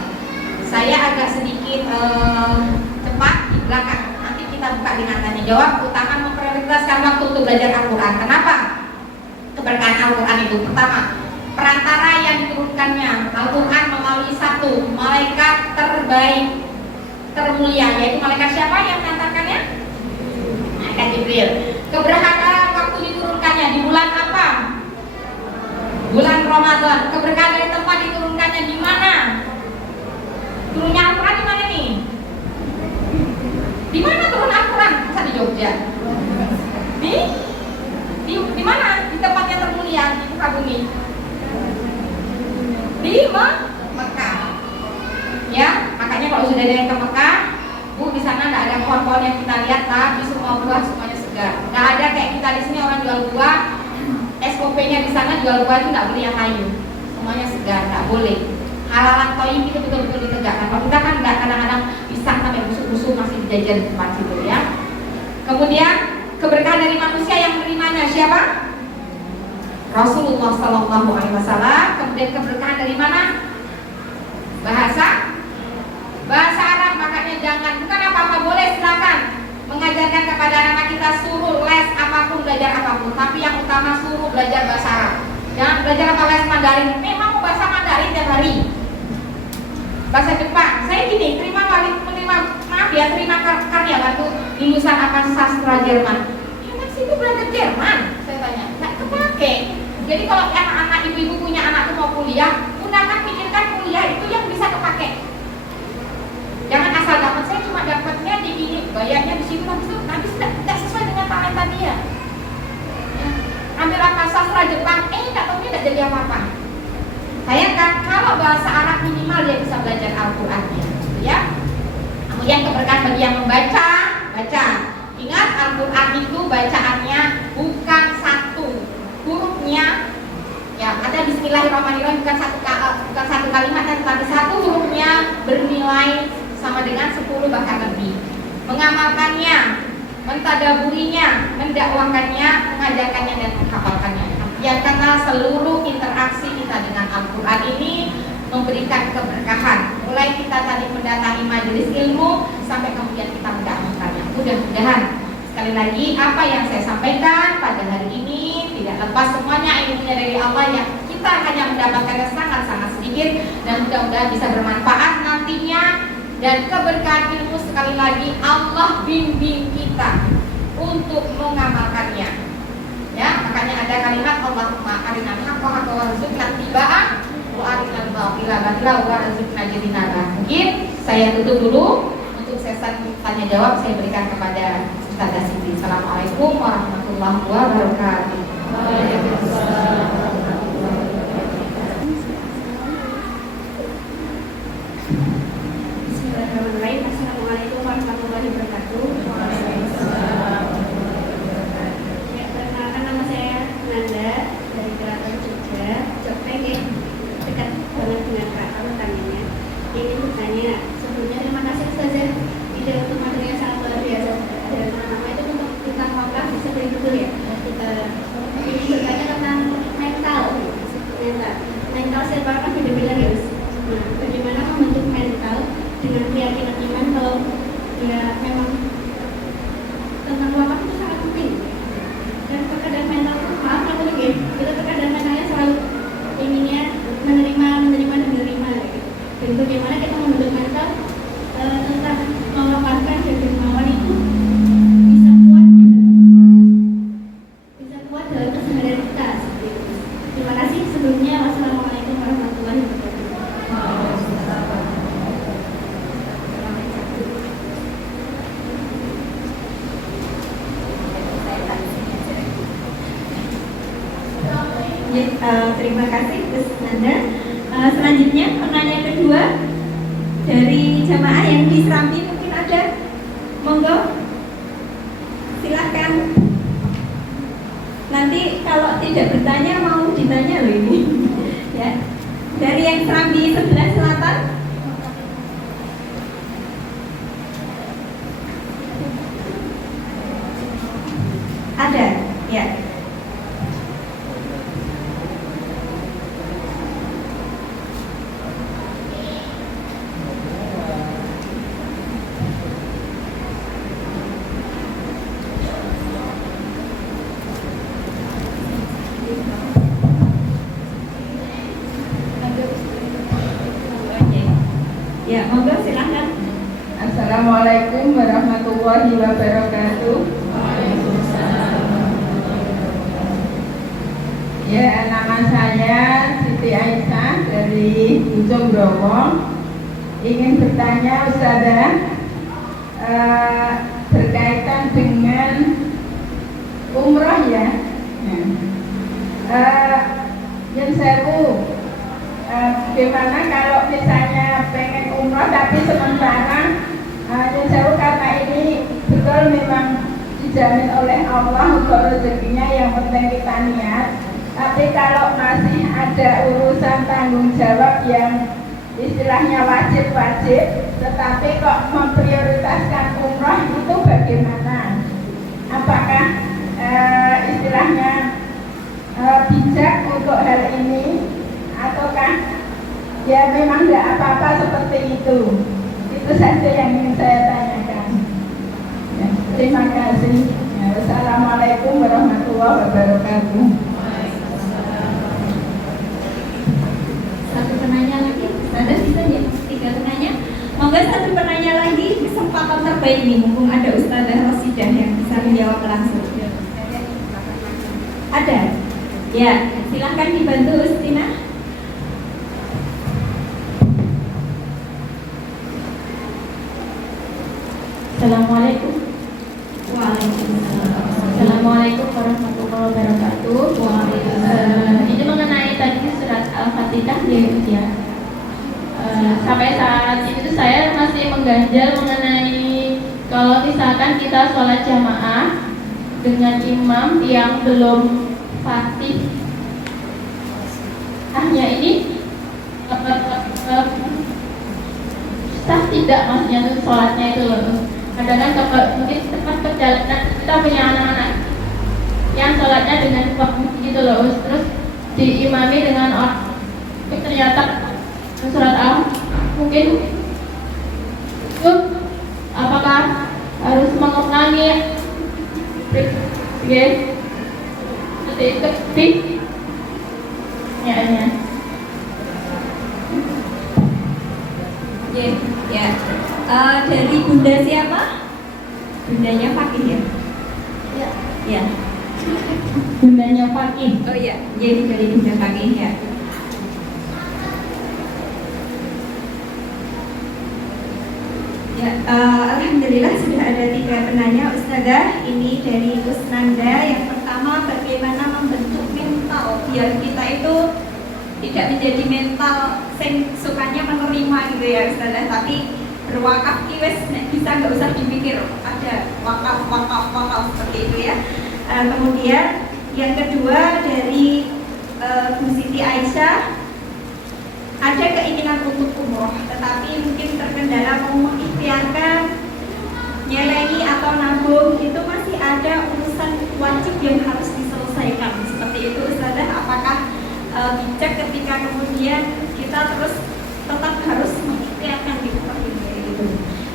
Saya agak sedikit cepat di belakang. Nanti kita buka dengan tanya jawab. Utama memprioritaskan waktu untuk belajar Al-Quran. Kenapa? Keberkahan Al-Quran itu pertama, perantara yang diturunkannya Al-Quran melalui satu malaikat terbaik, termulia, yaitu malaikat siapa yang mengantarkannya? Malaikat Jibril. Keberkahan waktu diturunkannya di bulan apa? Bulan Ramadan. Keberkahan dari tempat diturunkannya di mana? Turunnya Al-Quran di mana nih? Di mana turun Al-Quran? Masa di Jogja? Di mana? Di tempat yang termulia di muka bumi. Di Mekah. Ya, makanya kalau sudah ada yang ke Mekah, Bu, di sana nggak ada pohon-pohon yang kita lihat, tapi semua buah semuanya segar. Nggak ada kayak kita di sini orang jual buah, SOP-nya di sana jual buah itu nggak boleh yang kayu, semuanya segar, nggak boleh. Halalan toyib itu betul-betul ditegakkan. Kalau kita kan nggak, kadang-kadang pisang sampai busuk-busuk masih dijajan di tempat situ ya. Kemudian keberkahan dari manusia yang menerimanya siapa? Rasulullah Sallallahu Alaihi Wasallam. Kemudian keberkahan dari mana? Bahasa Arab. Makanya jangan, bukan apa-apa boleh, silakan mengajarkan kepada anak kita, suruh les apapun, belajar apapun, tapi yang utama suruh belajar bahasa Arab. Jangan belajar apa les Mandarin. Memang mau bahasa Mandarin tiap hari. Bahasa Jepang. Saya gini, terima karyawan tuh lulusan apa sastra Jerman. Emang sih itu belajar Jerman? Saya tanya. Nggak kepake. Jadi kalau anak-anak ibu-ibu punya anak tuh mau kuliah, gunakan, pikirkan kuliah itu yang bisa kepake. Jangan asal dapat, saya cuma dapatnya di ini, bayarnya di situ, nanti tidak sesuai dengan talenta dia. Ambil apa sastra Jepang, nggak tahu dia nggak jadi apa-apa. Sayangkan kalau bahasa Arab minimal dia bisa belajar Al-Qurannya, ya. Kemudian keberkahan bagi yang membaca, baca. Ingat Al-Quran itu bacaannya bukan satu hurufnya, ya ada Bismillahirrahmanirrahim bukan satu kalimat, tapi satu hurufnya bernilai sama dengan 10 bahkan lebih. Mengamalkannya, mentadaburinya, mendakwakannya, mengajarkannya dan menghafalkannya. Yang karena seluruh interaksi kita dengan Al-Quran ini memberikan keberkahan. Mulai kita tadi mendatangi majelis ilmu sampai kemudian kita mendakwahkannya. Mudah-mudahan sekali lagi apa yang saya sampaikan pada hari ini tidak lepas semuanya ilmunya dari Allah yang kita hanya mendapatkannya sangat-sangat sedikit, dan mudah-mudahan bisa bermanfaat nantinya. Dan keberkahan ilmu sekali lagi Allah bimbing kita untuk mengamalkannya. Ya, makanya ada kalimat Allahumma arinal haqqa haqqan warzuqna ittiba'ah wa arinal batila batila warzuqna ijtinabah. Mungkin saya tutup dulu untuk sesi tanya jawab, saya berikan kepada Ustazah Siti. Assalamualaikum warahmatullahi wabarakatuh. Waalaikumsalam. Assalamualaikum warahmatullahi wabarakatuh. Ya, perkenalkan nama saya Nanda dari Keraton Jogja. Jogja ya, dekat banget dengan Keraton utamanya. Ini bertanya, sebelumnya terima kasih Ustazah ide untuk materi yang sangat luar biasa. Dan nama itu untuk tentang wakaf bisa betul ya. Ini bertanya tentang mental serba kan beda-beda ya. Nah, bagaimana membentuk mental dengan keyakinan iman kalau ya memang tentang wakaf itu sangat penting. Dan terkadang mental itu maaf aku nih, kita terkadang mentalnya selalu inginnya menerima gitu. Dan bagaimana kita membentuk mental tentang mewakafkan dan dermawan itu bisa kuat dalam keseharian kita. Terima kasih sebelumnya. Wassalamualaikum warahmatullahi wabarakatuh. Terima kasih Gus Nanda. Selanjutnya pertanyaan kedua dari jamaah yang di Serambi mungkin ada? Monggo, silahkan. Nanti kalau tidak bertanya mau ditanya loh ini. Ya, dari yang Serambi sebelah selatan. Ada, ya. Ya, monggo silahkan. Assalamualaikum warahmatullahi wabarakatuh. Ya, nama saya Siti Aisyah dari Ujung Growong. Ingin bertanya Ustazah berkaitan dengan umroh ya. Yang sewu, gimana kalau misalnya pengen umroh tapi sementara yang sewu karena ini betul memang dijamin oleh Allah untuk rezekinya, yang penting kita niat. Tapi kalau masih ada urusan tanggung jawab yang istilahnya wajib-wajib, tetapi kok memprioritaskan umroh, itu bagaimana? Apakah istilahnya bijak untuk hal ini, ataukah ya memang tidak apa-apa seperti itu? Itu saja yang ingin saya tanyakan. Ya, terima kasih. Ya, wassalamualaikum warahmatullahi wabarakatuh. Satu penanya lagi, ada bisa ya? 3 penanya. Monggo satu penanya lagi, kesempatan terbaik nih, mumpung ada Ustazah Rosidah yang bisa menjawab langsung. Ada? Ya, silahkan dibantu Ustina. Assalamualaikum. Waalaikumsalam. Assalamualaikum warahmatullahi wabarakatuh. Ini mengenai tadi surat Al-Fatihah ya. Sampai saat ini tuh saya masih mengganjal mengenai kalau misalkan kita sholat jamaah dengan imam yang belum Fatih. Ini sah tidak maksudnya tuh sholatnya itu loh. Kadang-kadang kalau mungkin tempat perjalanan kita punya anak-anak yang sholatnya dengan gitu loh, terus diimami dengan orang, tapi ternyata surat Al mungkin itu apakah harus mengulangi seperti ya. Ya. Dari Bunda siapa? Bundanya Fakih ya? Ya. Bundanya Fakih. Oh iya, jadi dari Bunda Fakih ya. Ya, alhamdulillah sudah ada 3 penanya Ustazah. Ini dari Kusnanda. Yang pertama, bagaimana membentuk mental biar kita itu tidak menjadi mental yang sukanya menerima gitu ya Ustazah, tapi berwakaf wes bisa, nggak usah dipikir, ada wakaf seperti itu ya. Kemudian yang kedua dari Bu Siti Aisyah, ada keinginan untuk umroh tetapi mungkin terkendala mau mengikhtiarkan nyelengi atau nabung, itu masih ada urusan wajib yang harus diselesaikan seperti itu Ustazah. Apakah bijak ketika kemudian kita terus tetap harus mengikhtiarkan gitu?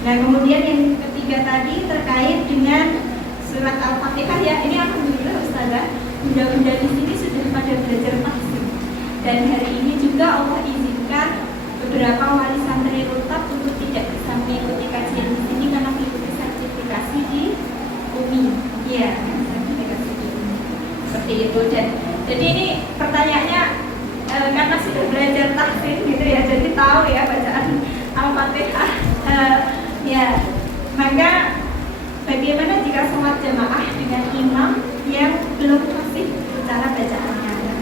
Nah, kemudian yang ketiga tadi terkait dengan surat Al-Fatihah ya, ini alhamdulillah Ustazah, bunda-bunda di sini sudah pada belajar tahsin. Dan hari ini juga Allah izinkan beberapa wali santri rutab untuk tidak bisa mengikuti kajian di sini karena mengikuti sertifikasi di UMI. Iya, sertifikasi di UMI. Seperti itu. Dan jadi ini pertanyaannya karena sudah belajar tahsin gitu ya, jadi tahu ya bacaan Al-Fatihah. Ya, maka bagaimana jika sholat jamaah dengan imam yang belum fasih cara bacaannya?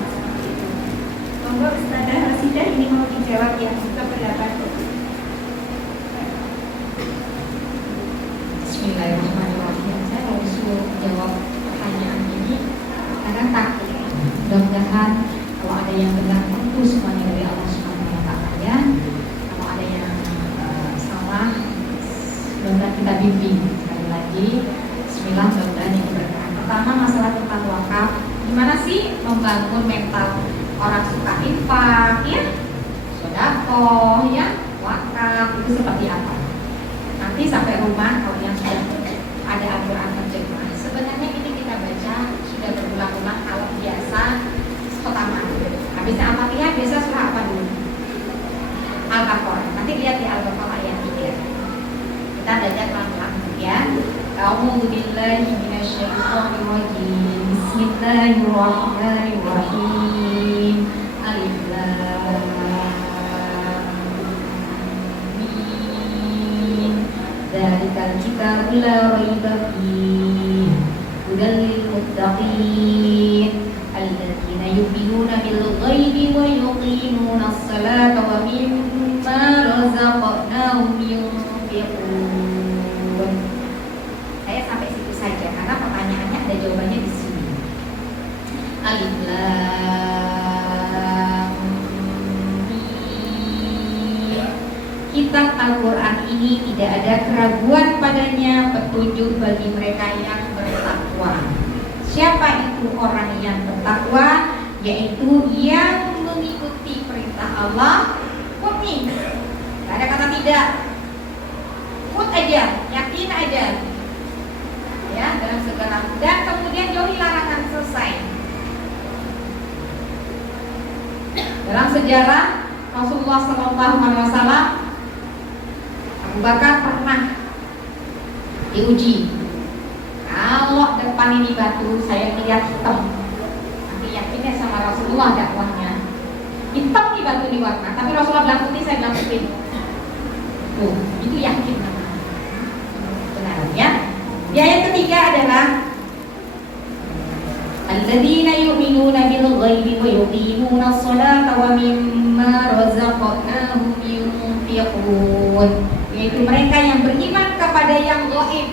Monggo Ustazah Rosidah ini mau dijawab ya, keberapa? mudah-mudahan kalau ada yang benar tentu semuanya dari Allah Subhanahu wa Ta'ala ya. Kalau ada yang salah, mudah-mudahan kita bimbing. Sekali lagi, bismillah, mudah-mudahan yang berkah. Pertama, masalah tentang wakaf. Gimana sih membangun mental orang suka infak ya, sedekah ya, wakaf itu seperti apa? Nanti sampai rumah kalau yang sudah ada Al-Quran terjemah, sebenarnya ini kita baca sudah berulang-ulang kalau biasa khotamah. Habisnya Al-Fatihah biasa surah apa dulu? Al-Baqarah. Nanti lihat di Al-Baqarah ayat 3. Kita belajar pelan-pelan ya. A'udzu billahi minasyaitonir rajim. Bismillahirrahmanirrahim. Alif Lam Mim. Dzalikal kitabul la raiba fihi. Hudal lil muttaqin. Alladzina yu'minuna bil ghaibi wa yuqimuna as-salata wa mimma razaqnahum yunfiqun. Saya sampai situ saja karena pertanyaannya ada jawabannya di sini. Alif Lam Mim. Kitab Al-Quran ini tidak ada keraguan padanya, petunjuk bagi mereka yang bertakwa. Siapa itu orang yang bertakwa? Yaitu yang mengikuti perintah Allah. Murni, gak ada kata tidak. Put aja, yakin aja. Ya, dalam segala, dan kemudian jauhi larangan, selesai. Dalam sejarah Rasulullah SAW, Abu Bakar pernah diuji. Kalau depan ini batu, saya lihat hitam. Nanti yakinnya sama Rasulullah dakwahnya. Hitam nih batu ini warna, tapi Rasulullah bilang putih, saya bilang putih. Tuh, itu yakin namanya. Benar ya? Di ayat ketiga adalah alladzina yu'minuna bil ghaibi wa yuqimuna as-salata wa mimma razaqnahum yunfiqun. Yaitu mereka yang beriman kepada yang gaib.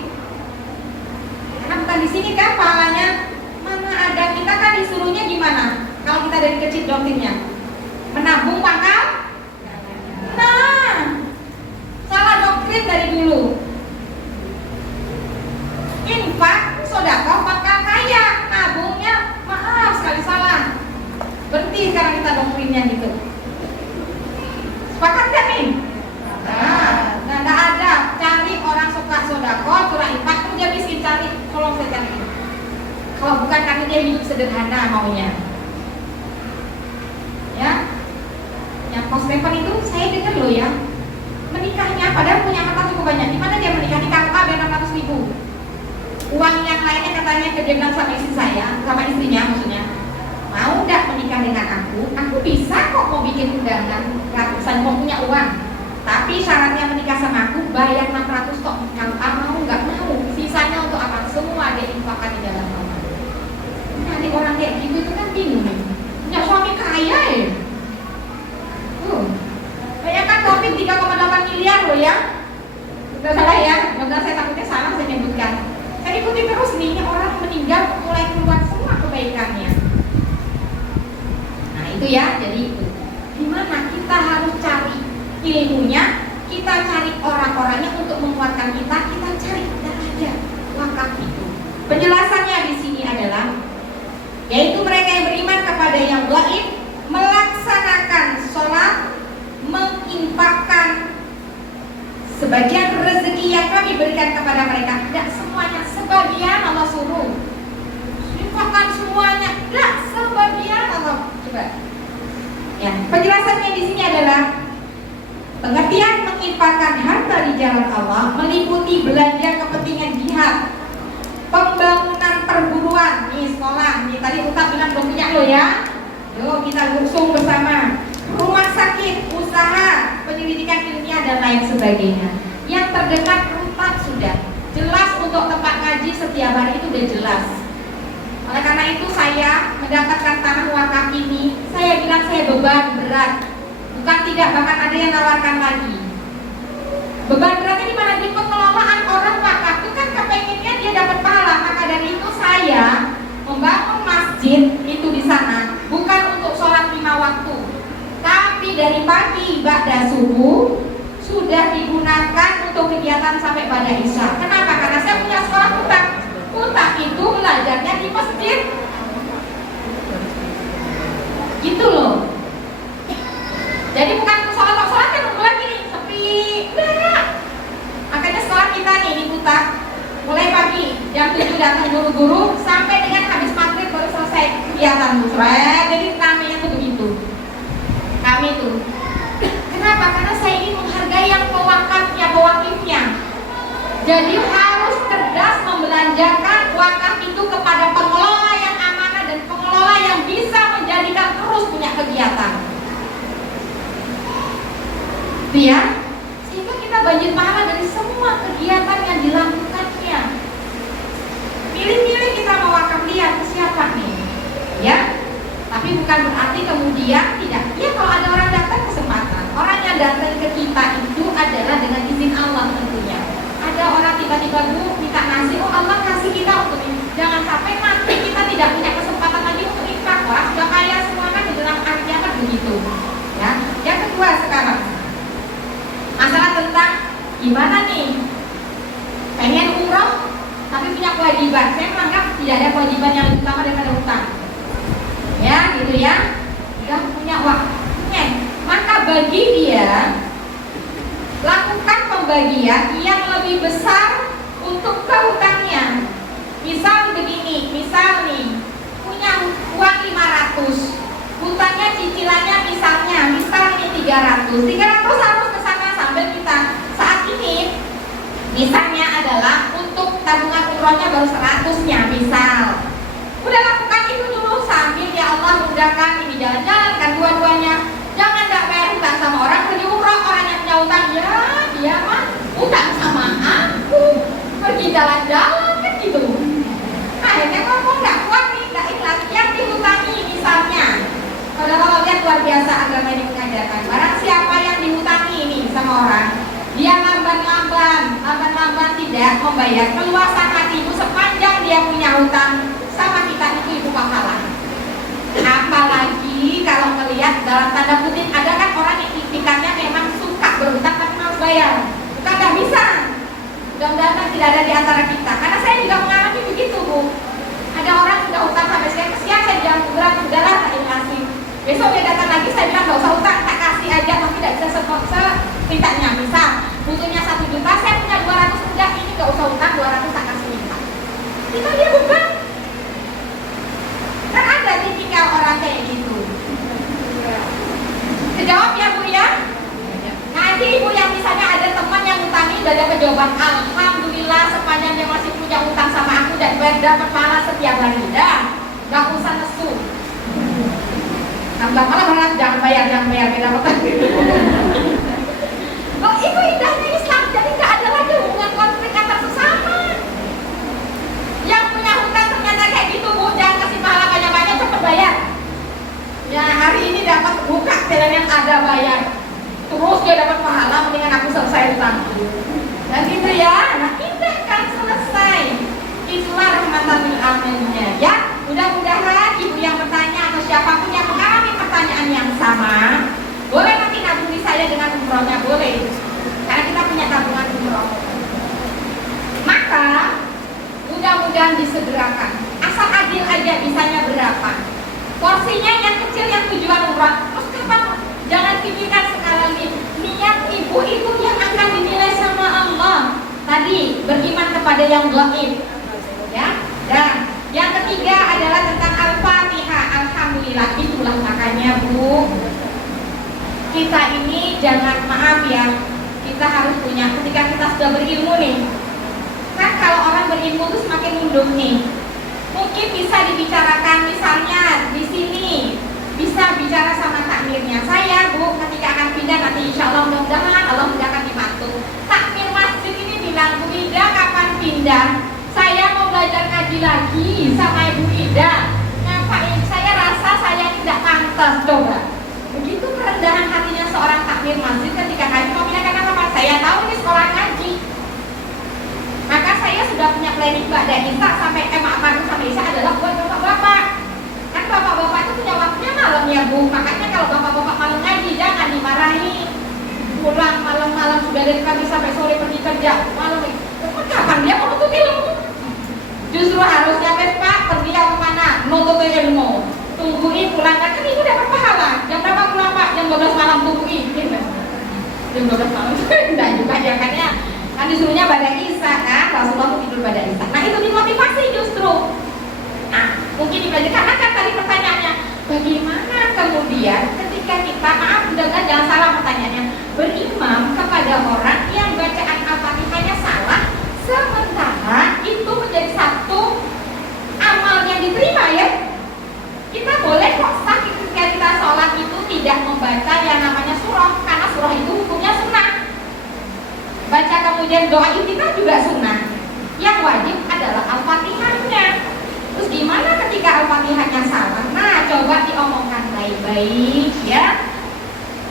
Karena bukan di sini kan pahalanya, mana ada, kita kan disuruhnya gimana? Kalau kita dari kecil doktrinnya menabung pangkal. Nah, salah doktrin dari dulu. Infak, sedekah, pangkal kaya, nabungnya maaf sekali salah. Berhenti sekarang kita doktrinnya gitu. Sepakat kan nih? Nah, nggak ada cari orang suka sedekah, surah infak, terus dia miskin cari, tolong saya cari. Kalau bukan karena dia hidup sederhana maunya. Ya, yang Coach Stephen itu saya dengar loh ya, menikahnya padahal punya harta cukup banyak. Di mana dia menikah? Di KUA biar 600.000. Uang yang lainnya katanya kejelang sama istri saya, sama istrinya maksudnya. Mau nggak menikah dengan aku? Aku bisa kok mau bikin undangan ratusan, mau punya uang. Tapi syaratnya menikah sama aku bayar 600 kok. Kalau mau nggak mau, sisanya untuk apa? Semua dia infakkan di dalam Allah. Nanti orang kayak gitu itu kan bingung nih. Punya suami kaya ya. Banyak kan topik 3,8 miliar loh ya. Udah salah ya, mudah-mudahan saya takutnya salah saya nyebutkan. Saya ikuti terus nih, ini orang meninggal mulai keluar semua kebaikannya. Nah itu ya, jadi itu. Dimana kita harus cari ilmunya, kita cari orang-orangnya untuk menguatkan kita cari, dan ada wakaf itu. Penjelasannya di sini adalah, yaitu mereka yang beriman kepada yang gaib, melaksanakan sholat, menginfakkan sebagian rezeki yang kami berikan kepada mereka. Tidak semuanya, sebagian Allah suruh. Infakkan semuanya, tidak sebagian Allah. Coba. Ya, penjelasannya di sini adalah pengertian menginfakkan harta di jalan Allah meliputi belanja kepentingan jihad, pembangunan perguruan, nih sekolah, nih tadi Ustaz bilang belum punya lo ya. Yuk kita usung bersama. Rumah sakit, usaha, penyelidikan ilmiah dan lain sebagainya. Yang terdekat 4 sudah jelas untuk tempat ngaji setiap hari itu udah jelas. Oleh karena itu saya mendapatkan tanah wakaf ini, saya bilang saya beban berat. Bukan tidak, bahkan ada yang nawarkan lagi. Beban beratnya di mana? Di pengelolaan orang wakaf itu kan kepengennya dia dapat pahala. Maka dari itu saya membangun masjid itu di sana dari pagi ba'da subuh sudah digunakan untuk kegiatan sampai pada isya. Kenapa? Karena saya punya sekolah kutak. Kutak itu belajarnya di masjid. Gitu loh. Jadi bukan sholat kan mulai gini sepi. Enggak. Makanya sekolah kita nih di kutak mulai pagi jam 7 datang guru-guru sampai dengan habis maghrib baru selesai kegiatan. Jadi ramenya tuh begitu. Kami tuh. Kenapa? Karena saya ingin menghargai yang pewakifnya. Jadi harus cerdas membelanjakan wakaf itu kepada pengelola yang amanah dan pengelola yang bisa menjadikan terus punya kegiatan. Ya, sehingga kita banjir pahala dari semua kegiatan yang dilakukannya. Pilih-pilih kita mau wakaf lihat ke siapa nih, ya. Tapi bukan berarti kemudian tidak. Ya kalau ada orang datang kesempatan, orang yang datang ke kita itu adalah dengan izin Allah tentunya. Ada orang tiba-tiba Bu minta nasi, oh Allah kasih kita untuk ini. Jangan sampai nanti kita tidak punya kesempatan lagi untuk infak. Orang sudah kaya semua kan di dalam hari kiamat begitu. Ya. Yang kedua sekarang masalah tentang gimana nih pengen umroh tapi punya kewajiban. Saya menganggap tidak ada kewajiban yang lebih utama daripada utang. Ya gitu ya, udah punya waktunya, maka bagi dia lakukan pembagian yang lebih besar untuk kehutangnya. Misal begini, misal nih punya uang 500, hutangnya cicilannya misal ini 300 harus kesana sambil kita saat ini misalnya adalah untuk tabungan umrohnya baru 100-nya misal. Udah lakukan itu dulu sambil ya Allah mudahkan ini jalan-jalan kan dua-duanya. Jangan gak bayar hutang sama orang pergi umroh, orang yang punya hutang ya dia mah hutang sama aku pergi jalan-jalan kan gitu. Akhirnya ngomong gak kuat nih, gak ikhlas yang dihutangi misalnya. Kalau kalau lihat luar biasa agama ini mengajarkan barang siapa yang dihutangi ini sama orang, dia lamban-lamban tidak membayar, keluasan hatimu sepanjang dia punya hutang sama kita itu pahala. Apalagi kalau melihat dalam tanda kutip ada kan orang yang itikannya memang suka berhutang tapi harus bayar, bukan nggak bisa. Mudah-mudahan tidak ada di antara kita, karena saya juga mengalami begitu Bu. Ada orang sudah hutang sampai saya kesian, saya bilang berat sudahlah tak kasih. Besok dia datang lagi saya bilang nggak usah hutang, tak kasih aja tapi tidak bisa semintanya. Misal butuhnya 1 juta, saya punya 200 udah ini nggak usah hutang 200 tak kasih minta. Itu dia beban. Kan ada tipikal orang kayak gitu. Kejawab ya Bu ya. Nanti Ibu yang misalnya ada teman yang utangi udah dapat jawaban alhamdulillah sepanjang dia masih punya utang sama aku dan dapat pahala setiap hari. Dah, nggak usah nesu. Tambah malah berat jangan bayar beda dapat. Oh itu indahnya Islam, jadi nggak ada lagi hubungan konflik antar sesama. Yang punya hutang ternyata kayak gitu Bu, jangan kasih pahala banyak-banyak cepat bayar. Ya hari ini dapat buka jalan yang ada bayar, terus dia dapat pahala mendingan aku selesai hutang. Dan gitu ya, nah indah kan selesai. Itulah rahmatan lil alaminnya ya. Mudah-mudahan Ibu yang bertanya atau siapapun yang mengalami pertanyaan yang sama, boleh nanti nabung di saya dengan umrohnya boleh, karena kita punya tabungan umroh. Maka mudah-mudahan disegerakan. Asal adil aja bisanya berapa. Porsinya yang kecil yang tujuan umroh. Terus kapan? Jangan pikirkan sekali niat Ibu itu yang akan dinilai sama Allah. Tadi beriman kepada yang gaib. Ya. Dan yang ketiga adalah tentang Al-Fatihah. Alhamdulillah itulah makanya Bu. Kita ini jangan maaf ya. Kita harus punya ketika kita sudah berilmu nih. Kan kalau orang berilmu itu semakin nunduk nih. Mungkin bisa dibicarakan misalnya di sini bisa bicara sama takmirnya. Saya Bu ketika akan pindah nanti insya Allah mudah-mudahan Allah mudahkan dibantu. Takmir masjid ini bilang Bu Ida kapan pindah? Saya mau belajar ngaji lagi sama Ibu Ida. Ngapain? Saya rasa saya tidak pantas coba. Begitu kerendahan hatinya seorang takmir masjid ketika ngaji mau pindah karena apa? Saya tahu ini sekolah ngaji. Maka saya sudah punya planning Mbak dan Isa sampai maghrib sampai Isya adalah buat bapak-bapak. Kan bapak-bapak itu punya waktunya malam ya Bu. Makanya kalau bapak-bapak malam ngaji jangan udah dari pagi sampai sore pergi kerja, malam kapan dia mau nuntut ilmu? Justru harusnya Pak pergi kemana? Nuntut ilmu. Tungguin pulang kan ibu dapat pahala. Jam berapa pulang Pak? Jam 12 malam tungguin. Jam 12 malam enggak juga jangannya. Kan disuruhnya pada Isya kan, Rasulullah tidur pada Isya. Nah itu dimotivasi justru. Nah mungkin dipelajari karena kan tadi pertanyaannya, bagaimana kemudian ketika kita jangan salah pertanyaannya, berimam kepada orang yang bacaan Al-Fatihahnya salah, sementara itu menjadi satu amal yang diterima ya. Kita boleh kok sakit ketika kita sholat itu tidak membaca yang namanya surah, karena surah itu hukumnya sunnah. Baca kemudian doa iftitah juga sunnah. Yang wajib adalah Al-Fatihahnya. Terus gimana ketika Al-Fatihahnya salah? Nah coba diomongkan baik-baik ya.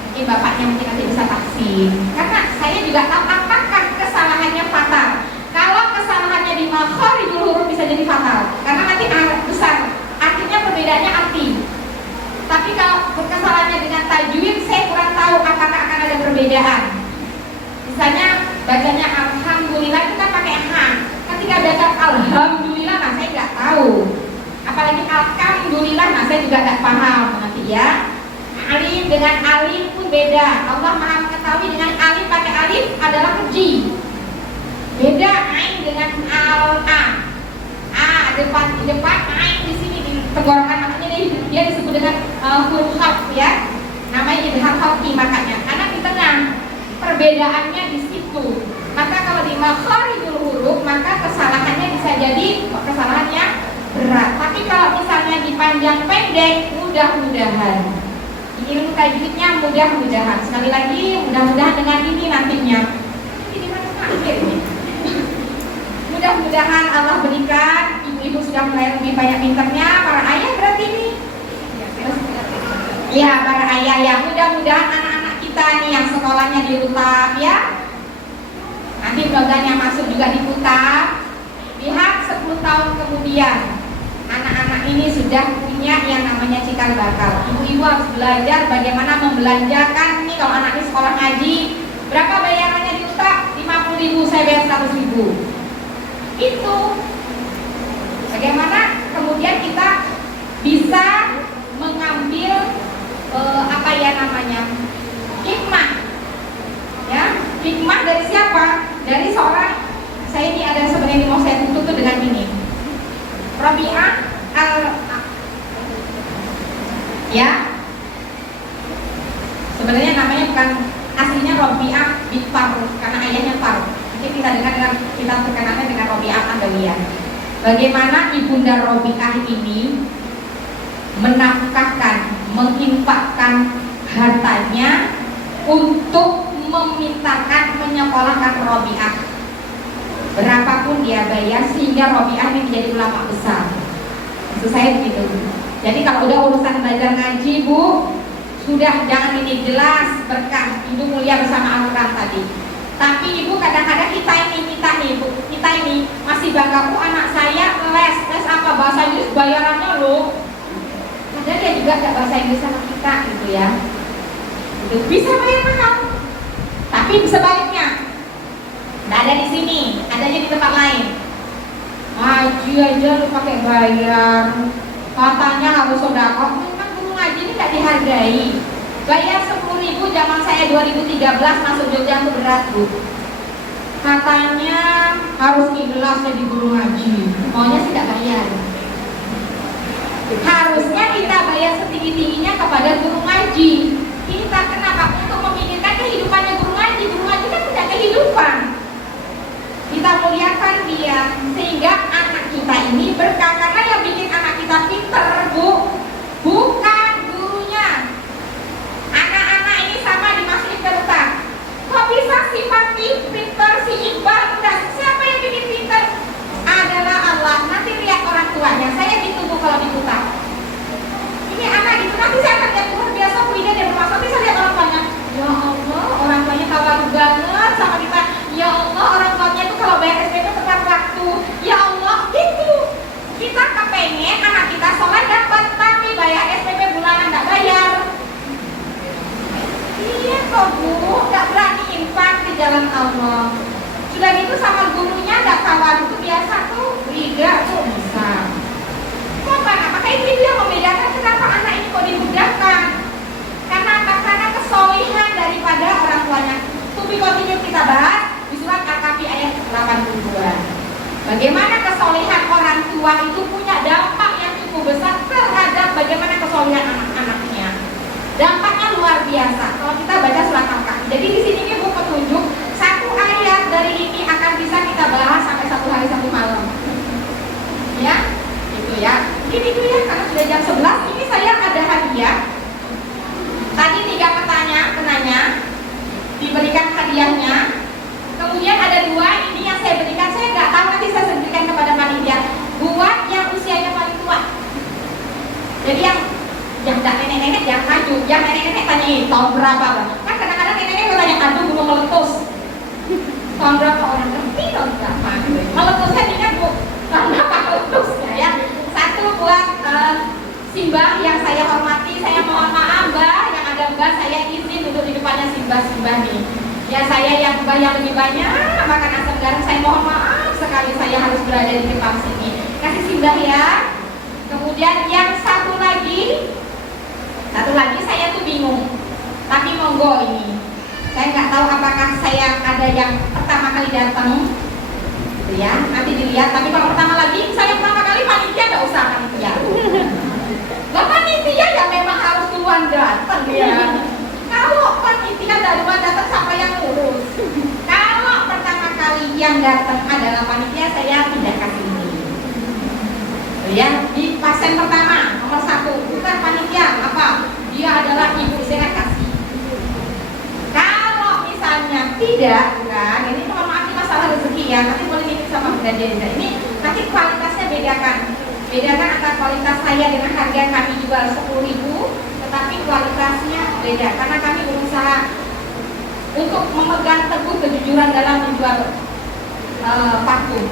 Mungkin bapaknya mungkin nanti bisa taksim. Karena saya juga tahu apakah kesalahannya fatal. Kalau kesalahannya di makharijul huruf bisa jadi fatal, karena nanti besar. Artinya perbedaannya arti. Tapi kalau kesalahannya dengan tajwid, saya kurang tahu apakah akan ada perbedaan. Misalnya bacanya alhamdulillah itu kan pakai ha. Ketika baca alhamdulillah, nah saya nggak tahu. Apalagi alhamdulillah, nah saya juga nggak paham nanti ya. Alif dengan alif pun beda. Allah Maha mengetahui dengan alif pakai alif adalah keji. Beda ain dengan al-a. Depan ain di sini di tenggorokan, makanya dia disebut dengan huruf khalq ya. Namanya idhar khalqi makanya. Karena di tengah perbedaannya di situ. Maka kalau di makharijul huruf maka kesalahannya bisa jadi kesalahannya berat. Tapi kalau misalnya dipanjang pendek, mudah-mudahan ilmu tajwidnya mudah-mudahan. Sekali lagi mudah-mudahan dengan ini nantinya. Ini mana akhir ini? Mudah-mudahan Allah berikan ibu-ibu sudah mulai lebih banyak pinternya, para ayah berarti ini. Ya, para ayah ya. Mudah-mudahan anak-anak kita nih yang sekolahnya di UTAP ya. Nanti programnya masuk juga di UTAP. Lihat 10 tahun kemudian anak-anak ini sudah punya yang namanya cikal bakal. Ibu-ibu harus belajar bagaimana membelanjakan nih kalau anak ini sekolah ngaji. Berapa bayarannya di UTAP? 50.000, saya bayar 100.000. Itu bagaimana kemudian kita bisa mengambil apa ya namanya hikmah ya, hikmah dari siapa? Dari seorang, saya ini ada sebenarnya mau saya tutup dengan ini, Rabi'ah ya, sebenarnya namanya bukan aslinya Rabi'ah bin Faruk karena ayahnya Faruk. Mungkin kita dengar dengan kita terkenalnya dengan Rabi'ah Adawiyah. Bagaimana ibunda Rabi'ah ini menafkahkan, menginfakkan hartanya untuk memintakan menyekolahkan Rabi'ah. Berapapun dia bayar sehingga Rabi'ah ini menjadi ulama besar. Maksud saya begitu. Jadi kalau udah urusan belajar ngaji Bu, sudah jangan ini jelas berkah, ibu mulia bersama Al-Quran tadi. Tapi ibu kadang-kadang kita nih Bu, kita ini masih bangga, anak saya les apa bahasa Inggris bayarannya loh. Padahal dia juga gak bahasa Inggris sama kita gitu ya. Itu bisa bayar mahal. Tapi sebaliknya, nggak ada di sini, adanya di tempat lain. Ngaji aja lu pakai bayar, katanya harus sedekah. Memang guru ngaji ini nggak dihargai. Bayar 10.000 zaman saya 2013 masuk Jogja itu berat Bu. Katanya harus ikhlas jadi guru ngaji. Maunya sih nggak bayar. Harusnya kita bayar setinggi-tingginya kepada guru ngaji. Kita kenapa? Untuk memikirkan kehidupannya guru ngaji. Guru ngaji kan punya kehidupan. Kita muliakan dia sehingga anak kita ini berkah. Karena yang bikin anak kita pinter Bu, bukan gurunya. Anak-anak ini sama dimasukin ke otak. Kok bisa si Pati pinter, si Iqbal enggak? Siapa yang bikin pinter? Adalah Allah. Nanti lihat orang tuanya. Saya ditunggu kalau di otak. Ini Allah. Sudah gitu sama gurunya nggak kawan, itu biasa tuh liga tuh bisa. Maka itu yang membedakan kenapa anak ini kok dimudahkan. Karena apa? Karena kesolehan daripada orang tuanya. Tubi continue kita bahas di surat Al-Kahfi ayat 82. Bagaimana kesolehan orang tua itu punya dampak yang cukup besar terhadap bagaimana kesolehan anak-anaknya. Dampaknya luar biasa. Kalau kita baca surat Al-Kahfi. Jadi di sini ini buku petunjuk. Satu ayat dari ini akan bisa kita bahas sampai 1 hari 1 malam. Ya, itu ya. Mungkin itu ya, karena sudah jam 11. Ini saya ada hadiah. Tadi 3 penanya diberikan hadiahnya. Kemudian ada 2 ini yang saya berikan. Saya nggak tahu, nanti saya berikan kepada panitia. Buat yang usianya paling tua. Jadi yang nggak nenek-nenek yang maju, yang nenek-nenek tanyain tahun berapa bang? Kan kadang-kadang nenek-nenek bertanya, aduh belum meletus. Tahun berapa orang ngerti tahun berapa? Meletusnya ingat bu, tahun berapa meletusnya ya? 1 buat Simbah yang saya hormati, saya mohon maaf mbak, yang ada mbak saya izin untuk di depannya Simbah nih. Ya saya yang mbak yang lebih banyak makan asam garam, saya mohon maaf sekali saya harus berada di depan sini. Kasih Simbah ya. Kemudian yang satu lagi saya tuh bingung, tapi monggo ini. Saya nggak tahu apakah saya ada yang pertama kali datang, gitu ya. Nanti dilihat. Tapi kalau pertama lagi, saya pertama kali panitia nggak usah panitia. Lah panitia ya memang harus duluan datang ya. Kalau panitia duluan datang siapa yang ngurus? Kalau pertama kali yang datang adalah panitia, saya tidak kasih ini. Ya, di pasien pertama nomor 1 bukan panitia apa? Dia adalah ibu, saya kasih. Kalau misalnya tidak, bukan, ini mohon maaf ini masalah rezeki ya. Nanti boleh nitip sama Bunda Denda. Ini nanti kualitasnya bedakan antara kualitas saya dengan harga kami jual 10.000, tetapi kualitasnya beda karena kami berusaha untuk memegang teguh kejujuran dalam menjual parfum.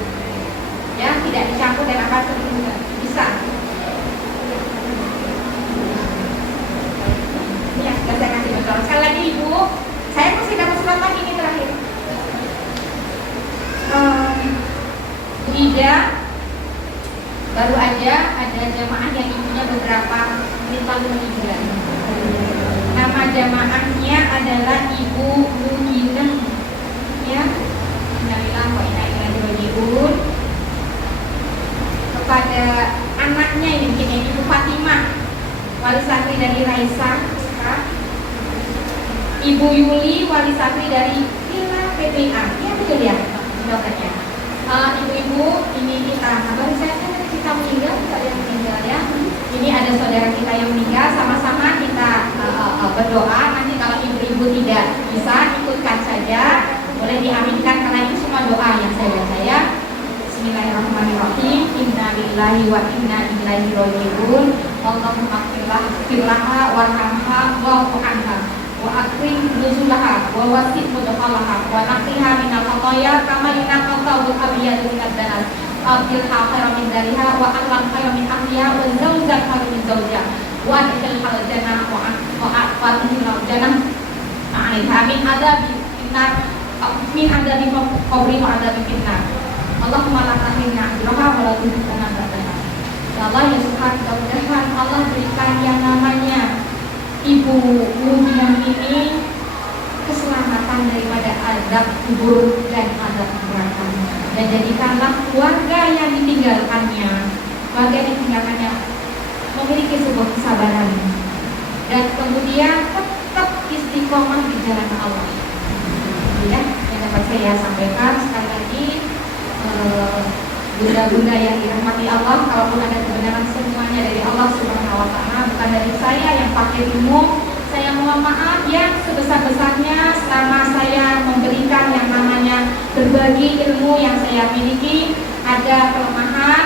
Ya, tidak dicampur dan apa sebagainya. Bisa. Ya, sudah saya kasih betul. Sekali lagi Ibu, saya masih dapat surat lagi ini terakhir. Tidak, baru aja ada jamaah yang ibunya beberapa menit lalu meninggal. Nama jamaahnya adalah Ibu Lugineng. Ya, Innalillahi wa inna ilaihi raji'un. Kepada anaknya ini mungkin Ibu Fatimah, wali santri dari Raisa, Ibu Yuli, wali santri dari Villa PPA. Ya betul ya, dokternya. Ibu-ibu ini kita, baru saya kita meninggal, tidak ada yang meninggal ya. Ini ada saudara kita yang meninggal, sama-sama kita berdoa. Nanti kalau ibu-ibu tidak bisa ikutkan saja, boleh diaminkan karena ini semua doa yang saya baca ya. Bismillahirrahmanirrahim. Inna lillahi wa inna ilaihi raji'un. Allahumma firlaha warhamha wa'fu anha wa akrim nuzulaha wa wasi' mudkhalaha wa naqiha minal khataya kama yunqal abiyadu minad danas. Abdil khairan min dariha wa ahlan khairan min ahliha wa zawjan khairan min zawjiha wa adkhil hal jannah wa aqwatil jannah. Amin. Ada binar min ada di qabri wa ada di finnar. Allahumma la tahrimna ajraha wa la tuhibbana ba'daha. Ya Allah ya Subhanahu wa ta'ala, Allah berikan yang namanya Ibu Lugineng ini keselamatan daripada azab kubur dan azab neraka. Dan jadikanlah keluarga yang ditinggalkannya memiliki sebuah kesabaran dan kemudian tetap istiqomah di jalan Allah. Ya, yang dapat saya sampaikan sekali lagi. Bunda-bunda yang dirahmati Allah, kalaupun ada kebenaran semuanya dari Allah Subhanahu wa ta'ala, bukan dari saya yang pakai ilmu. Saya mohon maaf ya sebesar-besarnya selama saya memberikan yang namanya berbagi ilmu yang saya miliki. Ada kelemahan,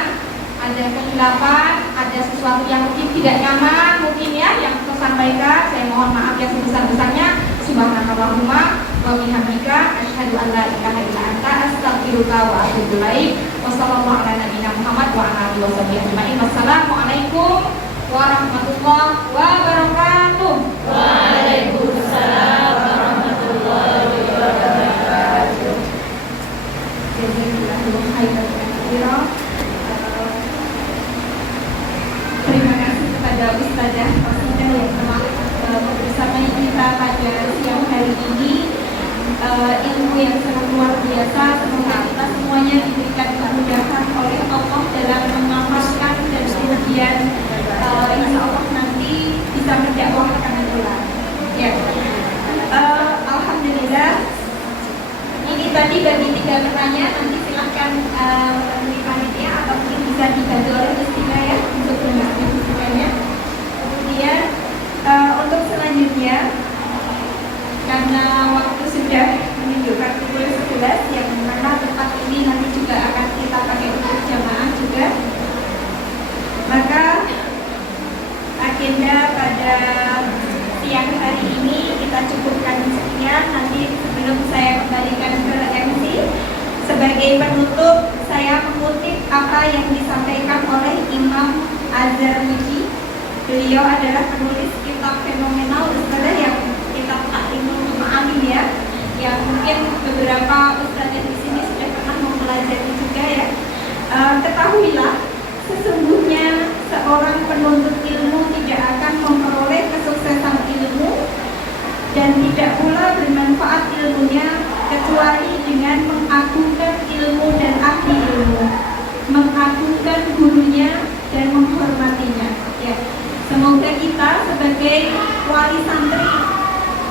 ada kehilapan, ada sesuatu yang mungkin tidak nyaman mungkin ya yang saya sampaikan. Saya mohon maaf ya sebesar-besarnya. Subhanakallahumma wa bihamdika asyhadu an la ilaha illa anta astaghfiruka wa atubu ilaik. Wassallallahu ala nabiyyina Muhammad wa ala alihi washabihi ajmain. Wassalamualaikum warahmatullahi wabarakatuh. Waalaikumsalam warahmatullahi wabarakatuh. membersamai kita pada siang hari ini. Ilmu yang sangat luar biasa. Semoga kita semuanya diberikan kemudahan oleh Allah dalam mengamalkan dan kemudian insya Allah nanti bisa mendakwahkan pula. Ya. Alhamdulillah. Ini tadi bagi 3 pertanyaan, nanti silahkan melalui panitia atau mungkin bisa dibantu oleh Justina ya untuk mendiskusikannya. Kemudian untuk selanjutnya, karena waktu sudah menunjukkan pukul 11 yang mana tempat ini nanti juga akan kita pakai untuk jamaah juga, maka agenda pada siang hari ini kita cukupkan sekian. Nanti sebelum saya kembalikan ke MC, sebagai penutup saya mengutip apa yang disampaikan oleh Imam Az-Zarnuji. Beliau adalah penulis kitab fenomenal Ustadzah yang kitab Taklimul Ma'alim ya, yang mungkin beberapa ustadzah di sini sudah pernah mempelajari juga ya. Ketahuilah, sesungguhnya seorang penuntut ilmu tidak akan memperoleh kesuksesan ilmu dan tidak pula bermanfaat ilmunya kecuali dengan mengagungkan ilmu dan ahli ilmu, mengagungkan gurunya dan menghormatinya. Ya. Semoga kita sebagai wali santri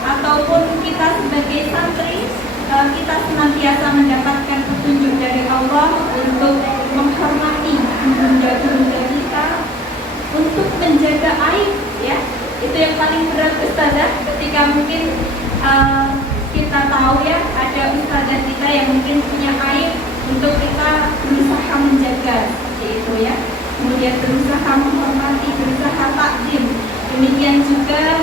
ataupun kita sebagai santri, kita senantiasa mendapatkan petunjuk dari Allah untuk menghormati bunda-bunda kita, untuk menjaga aib ya. Itu yang paling berat ustazah, ketika mungkin kita tahu ya ada ustazah kita yang mungkin punya aib, untuk kita berusaha menjaga seperti itu ya. Kemudian berusaha menghormati, berusaha takdim. Demikian juga